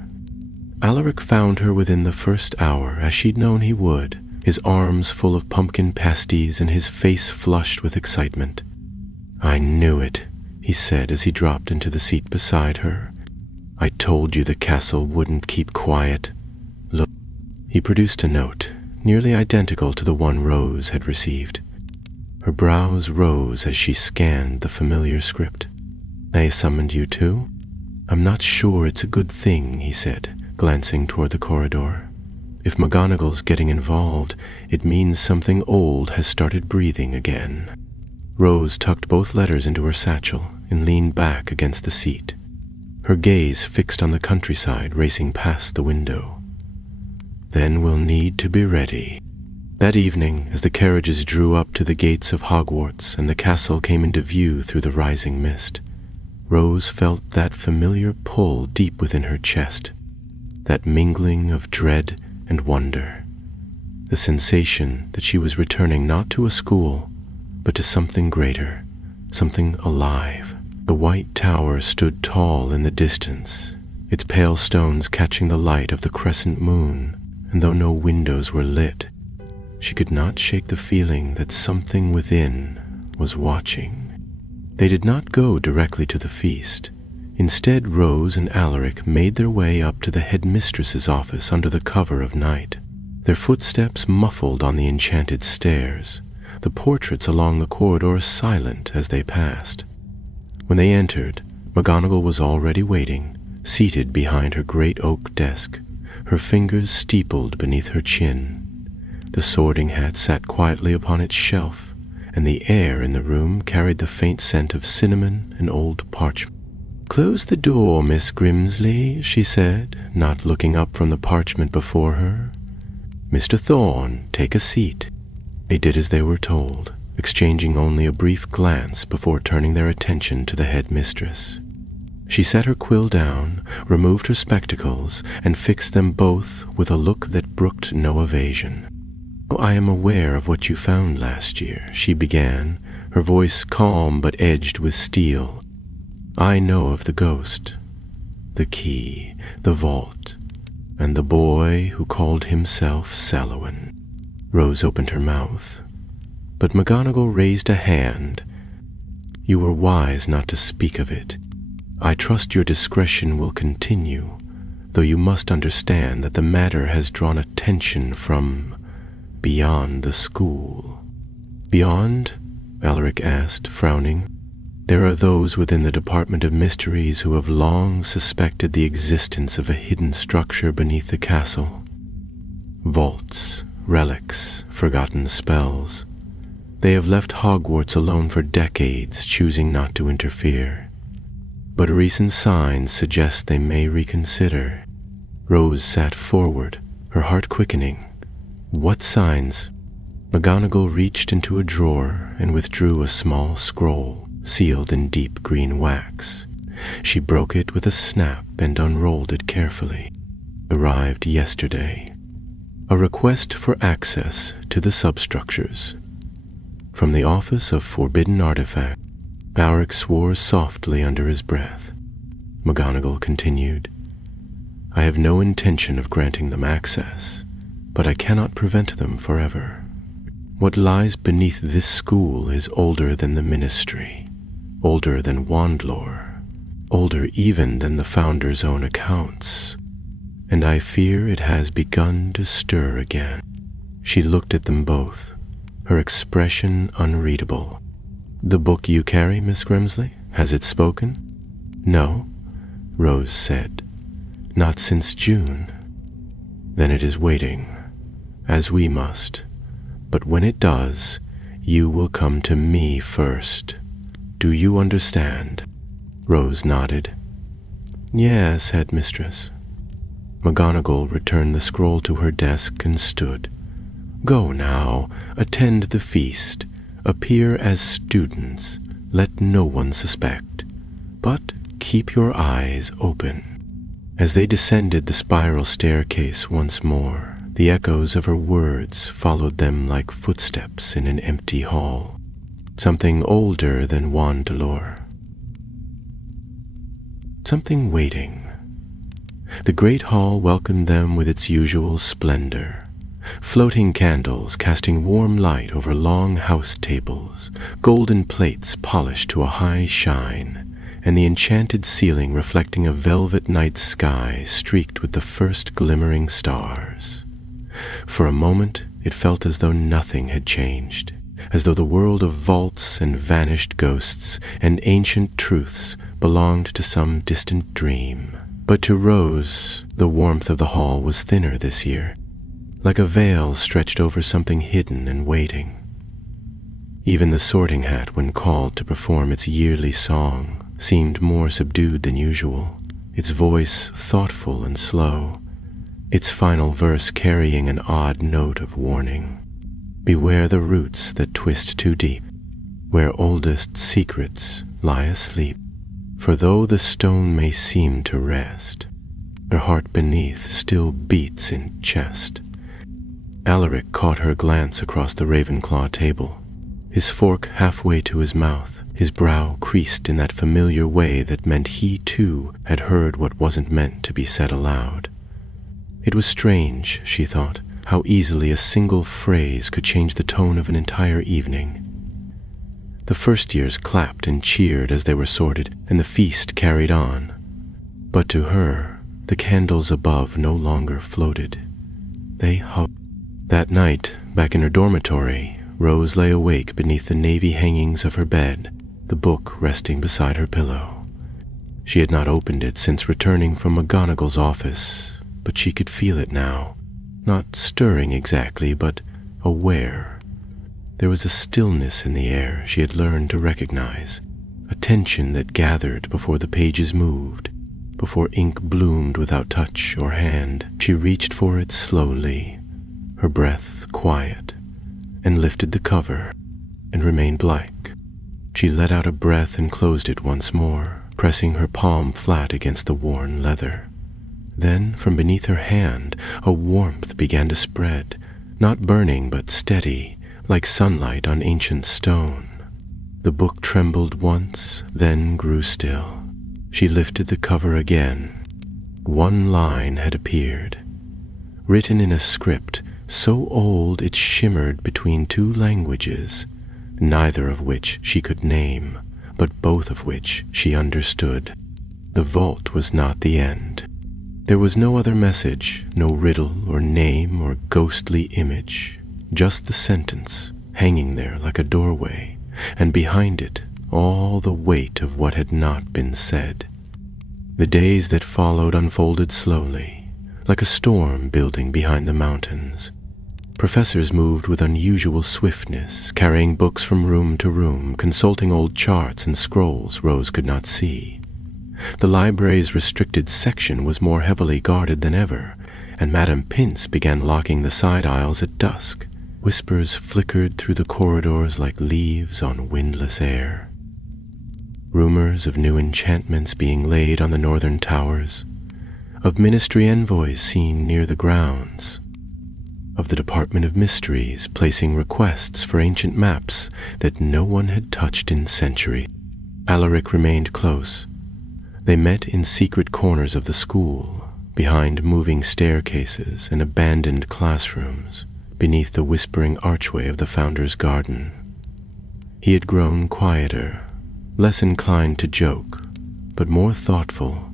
Alaric found her within the first hour, as she'd known he would, his arms full of pumpkin pasties and his face flushed with excitement. I knew it, he said as he dropped into the seat beside her. I told you the castle wouldn't keep quiet. Look. He produced a note, nearly identical to the one Rose had received. Her brows rose as she scanned the familiar script. I summoned you too? I'm not sure it's a good thing, he said, glancing toward the corridor. If McGonagall's getting involved, it means something old has started breathing again. Rose tucked both letters into her satchel and leaned back against the seat, her gaze fixed on the countryside racing past the window. Then we'll need to be ready. That evening, as the carriages drew up to the gates of Hogwarts and the castle came into view through the rising mist, Rose felt that familiar pull deep within her chest, that mingling of dread and wonder, the sensation that she was returning not to a school, but to something greater, something alive. The white tower stood tall in the distance, its pale stones catching the light of the crescent moon, and though no windows were lit, she could not shake the feeling that something within was watching. They did not go directly to the feast. Instead, Rose and Alaric made their way up to the headmistress's office under the cover of night, their footsteps muffled on the enchanted stairs, the portraits along the corridor silent as they passed. When they entered, McGonagall was already waiting, seated behind her great oak desk, her fingers steepled beneath her chin. The sorting hat sat quietly upon its shelf, and the air in the room carried the faint scent of cinnamon and old parchment. Close the door, Miss Grimsley, she said, not looking up from the parchment before her. Mr. Thorne, take a seat. They did as they were told, exchanging only a brief glance before turning their attention to the headmistress. She set her quill down, removed her spectacles, and fixed them both with a look that brooked no evasion. I am aware of what you found last year, she began, her voice calm but edged with steel. I know of the ghost, the key, the vault, and the boy who called himself Sallowan. Rose opened her mouth, but McGonagall raised a hand. You were wise not to speak of it. I trust your discretion will continue, though you must understand that the matter has drawn attention from beyond the school. Beyond? Alaric asked, frowning. There are those within the Department of Mysteries who have long suspected the existence of a hidden structure beneath the castle. Vaults, relics, forgotten spells. They have left Hogwarts alone for decades, choosing not to interfere. But recent signs suggest they may reconsider. Rose sat forward, her heart quickening. What signs? McGonagall reached into a drawer and withdrew a small scroll, sealed in deep green wax. She broke it with a snap and unrolled it carefully. Arrived yesterday. A request for access to the substructures. From the Office of Forbidden Artifact, Alric swore softly under his breath. McGonagall continued, I have no intention of granting them access, but I cannot prevent them forever. What lies beneath this school is older than the Ministry, older than Wandlore, older even than the Founder's own accounts, and I fear it has begun to stir again. She looked at them both, her expression unreadable. The book you carry, Miss Grimsley, has it spoken? No, Rose said. Not since June. Then it is waiting, as we must. But when it does, you will come to me first. Do you understand? Rose nodded. Yes, Headmistress. McGonagall returned the scroll to her desk and stood. Go now, attend the feast. Appear as students. Let no one suspect. But keep your eyes open. As they descended the spiral staircase once more, the echoes of her words followed them like footsteps in an empty hall. Something older than Wandlore. Something waiting. The great hall welcomed them with its usual splendor. Floating candles casting warm light over long house tables, golden plates polished to a high shine, and the enchanted ceiling reflecting a velvet night sky streaked with the first glimmering stars. For a moment it felt as though nothing had changed, as though the world of vaults and vanished ghosts and ancient truths belonged to some distant dream. But to Rose, the warmth of the hall was thinner this year, like a veil stretched over something hidden and waiting. Even the sorting hat, when called to perform its yearly song, seemed more subdued than usual, its voice thoughtful and slow, its final verse carrying an odd note of warning. Beware the roots that twist too deep, where oldest secrets lie asleep. For though the stone may seem to rest, her heart beneath still beats in chest. Alaric caught her glance across the Ravenclaw table, his fork halfway to his mouth, his brow creased in that familiar way that meant he, too, had heard what wasn't meant to be said aloud. It was strange, she thought, how easily a single phrase could change the tone of an entire evening. The first years clapped and cheered as they were sorted, and the feast carried on. But to her, the candles above no longer floated. They hovered. That night, back in her dormitory, Rose lay awake beneath the navy hangings of her bed, the book resting beside her pillow. She had not opened it since returning from McGonagall's office, but she could feel it now, not stirring exactly, but aware. There was a stillness in the air she had learned to recognize, a tension that gathered before the pages moved, before ink bloomed without touch or hand. She reached for it slowly, her breath quiet, and lifted the cover and remained blank. She let out a breath and closed it once more, pressing her palm flat against the worn leather. Then, from beneath her hand, a warmth began to spread, not burning but steady, like sunlight on ancient stone. The book trembled once, then grew still. She lifted the cover again. One line had appeared, written in a script so old it shimmered between two languages, neither of which she could name, but both of which she understood. The vault was not the end. There was no other message, no riddle or name or ghostly image, just the sentence hanging there like a doorway, and behind it all the weight of what had not been said. The days that followed unfolded slowly, like a storm building behind the mountains. Professors moved with unusual swiftness, carrying books from room to room, consulting old charts and scrolls Rose could not see. The library's restricted section was more heavily guarded than ever, and Madame Pince began locking the side aisles at dusk. Whispers flickered through the corridors like leaves on windless air. Rumors of new enchantments being laid on the northern towers, of ministry envoys seen near the grounds. of the Department of Mysteries placing requests for ancient maps that no one had touched in centuries. Alaric remained close. They met in secret corners of the school, behind moving staircases and abandoned classrooms, beneath the whispering archway of the founder's garden. He had grown quieter, less inclined to joke, but more thoughtful,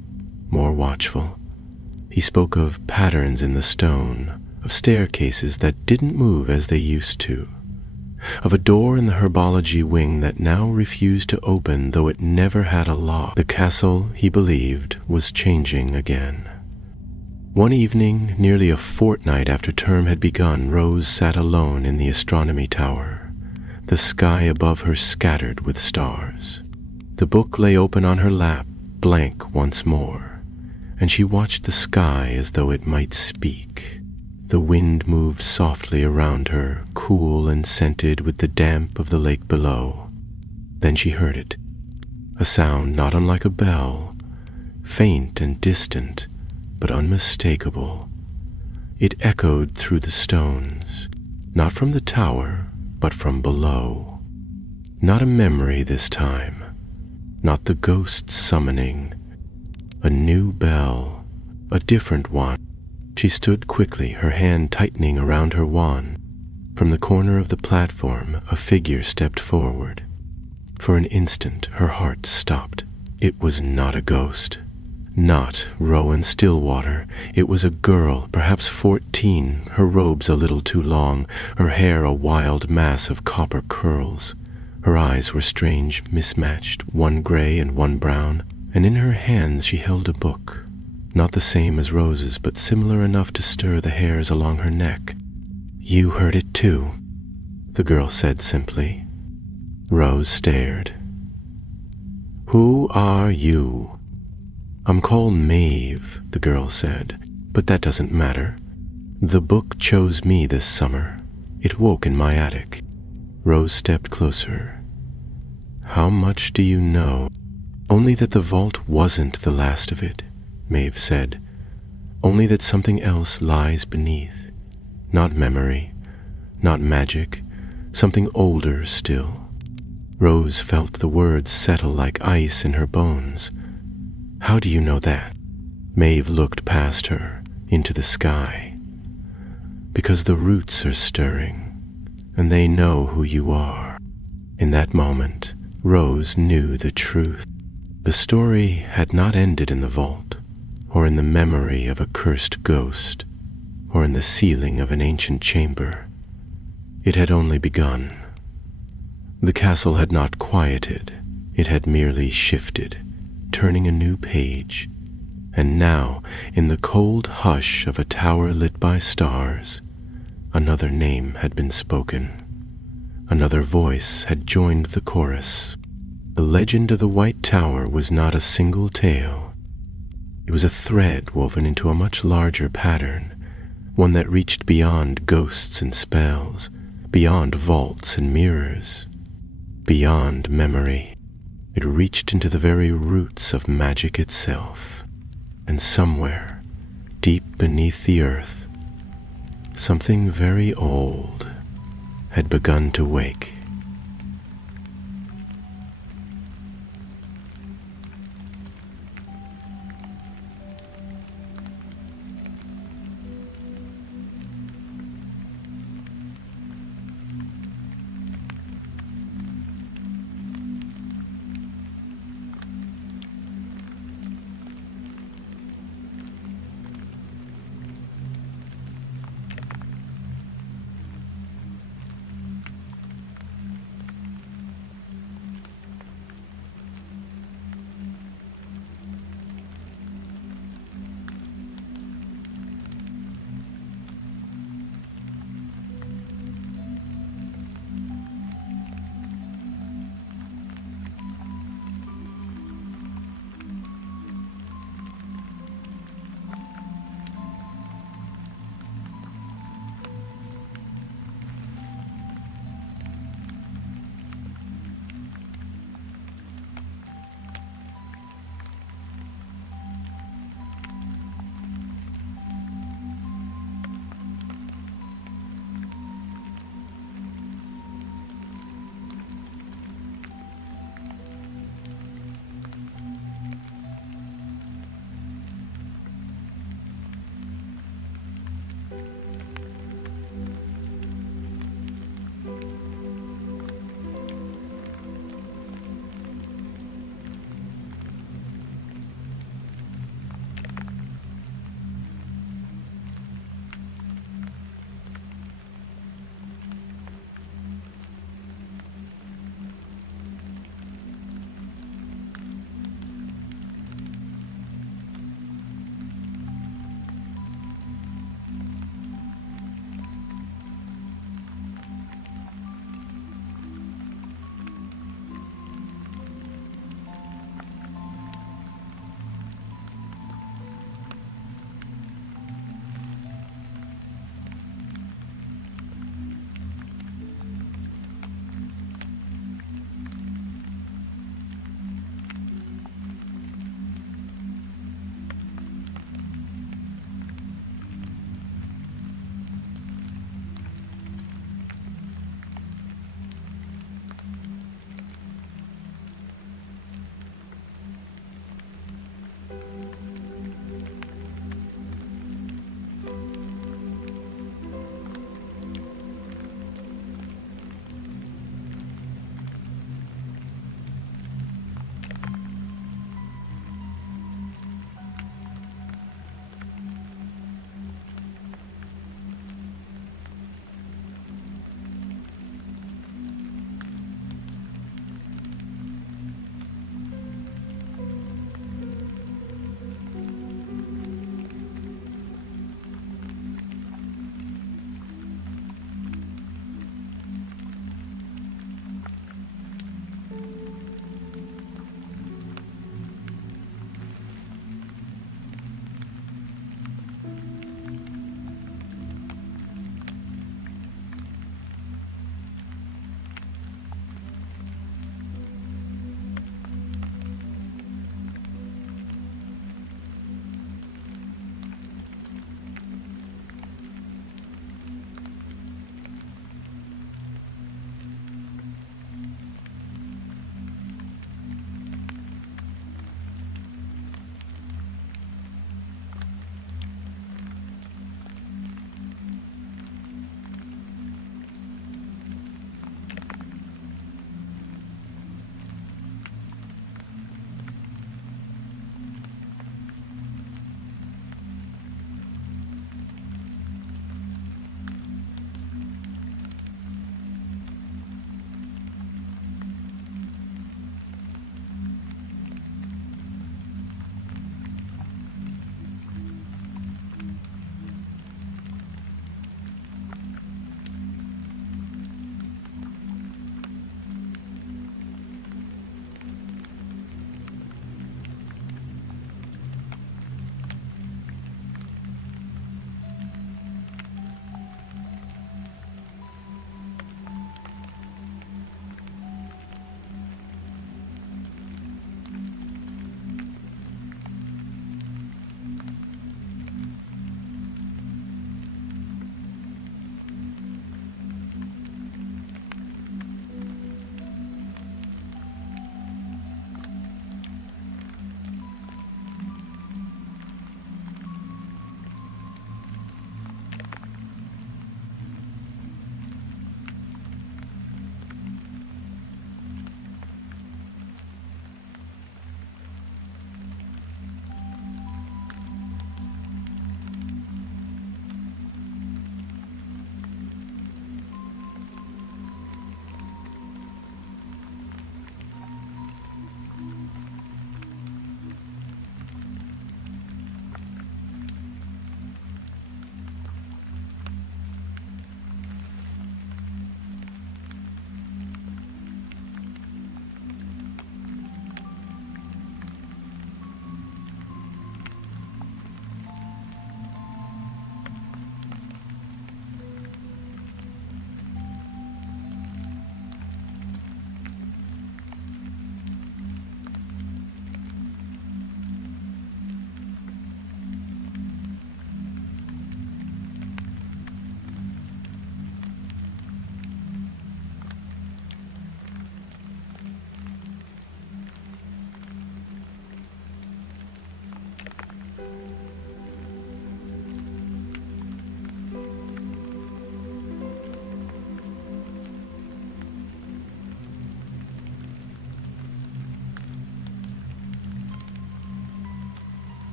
more watchful. He spoke of patterns in the stone, of staircases that didn't move as they used to, of a door in the herbology wing that now refused to open though it never had a lock. The castle, he believed, was changing again. One evening, nearly a fortnight after term had begun, Rose sat alone in the astronomy tower, the sky above her scattered with stars. The book lay open on her lap, blank once more, and she watched the sky as though it might speak. The wind moved softly around her, cool and scented with the damp of the lake below. Then she heard it, a sound not unlike a bell, faint and distant, but unmistakable. It echoed through the stones, not from the tower, but from below. Not a memory this time, not the ghosts summoning. A new bell, a different one. She stood quickly, her hand tightening around her wand. From the corner of the platform, a figure stepped forward. For an instant, her heart stopped. It was not a ghost. Not Rowan Stillwater. It was a girl, perhaps 14, her robes a little too long, her hair a wild mass of copper curls. Her eyes were strange, mismatched, one gray and one brown, and in her hands she held a book. Not the same as Rose's, but similar enough to stir the hairs along her neck. "You heard it too," the girl said simply. Rose stared. "Who are you?" "I'm called Maeve," the girl said, "but that doesn't matter. The book chose me this summer. It woke in my attic." Rose stepped closer. "How much do you know?" "Only that the vault wasn't the last of it," Maeve said. "Only that something else lies beneath. Not memory, not magic, something older still." Rose felt the words settle like ice in her bones. "How do you know that?" Maeve looked past her, into the sky. "Because the roots are stirring, and they know who you are." In that moment, Rose knew the truth. The story had not ended in the vault, or in the memory of a cursed ghost, or in the ceiling of an ancient chamber. It had only begun. The castle had not quieted, it had merely shifted, turning a new page. And now, in the cold hush of a tower lit by stars, another name had been spoken. Another voice had joined the chorus. The legend of the White Tower was not a single tale. It was a thread woven into a much larger pattern, one that reached beyond ghosts and spells, beyond vaults and mirrors, beyond memory. It reached into the very roots of magic itself. And somewhere, deep beneath the earth, something very old had begun to wake.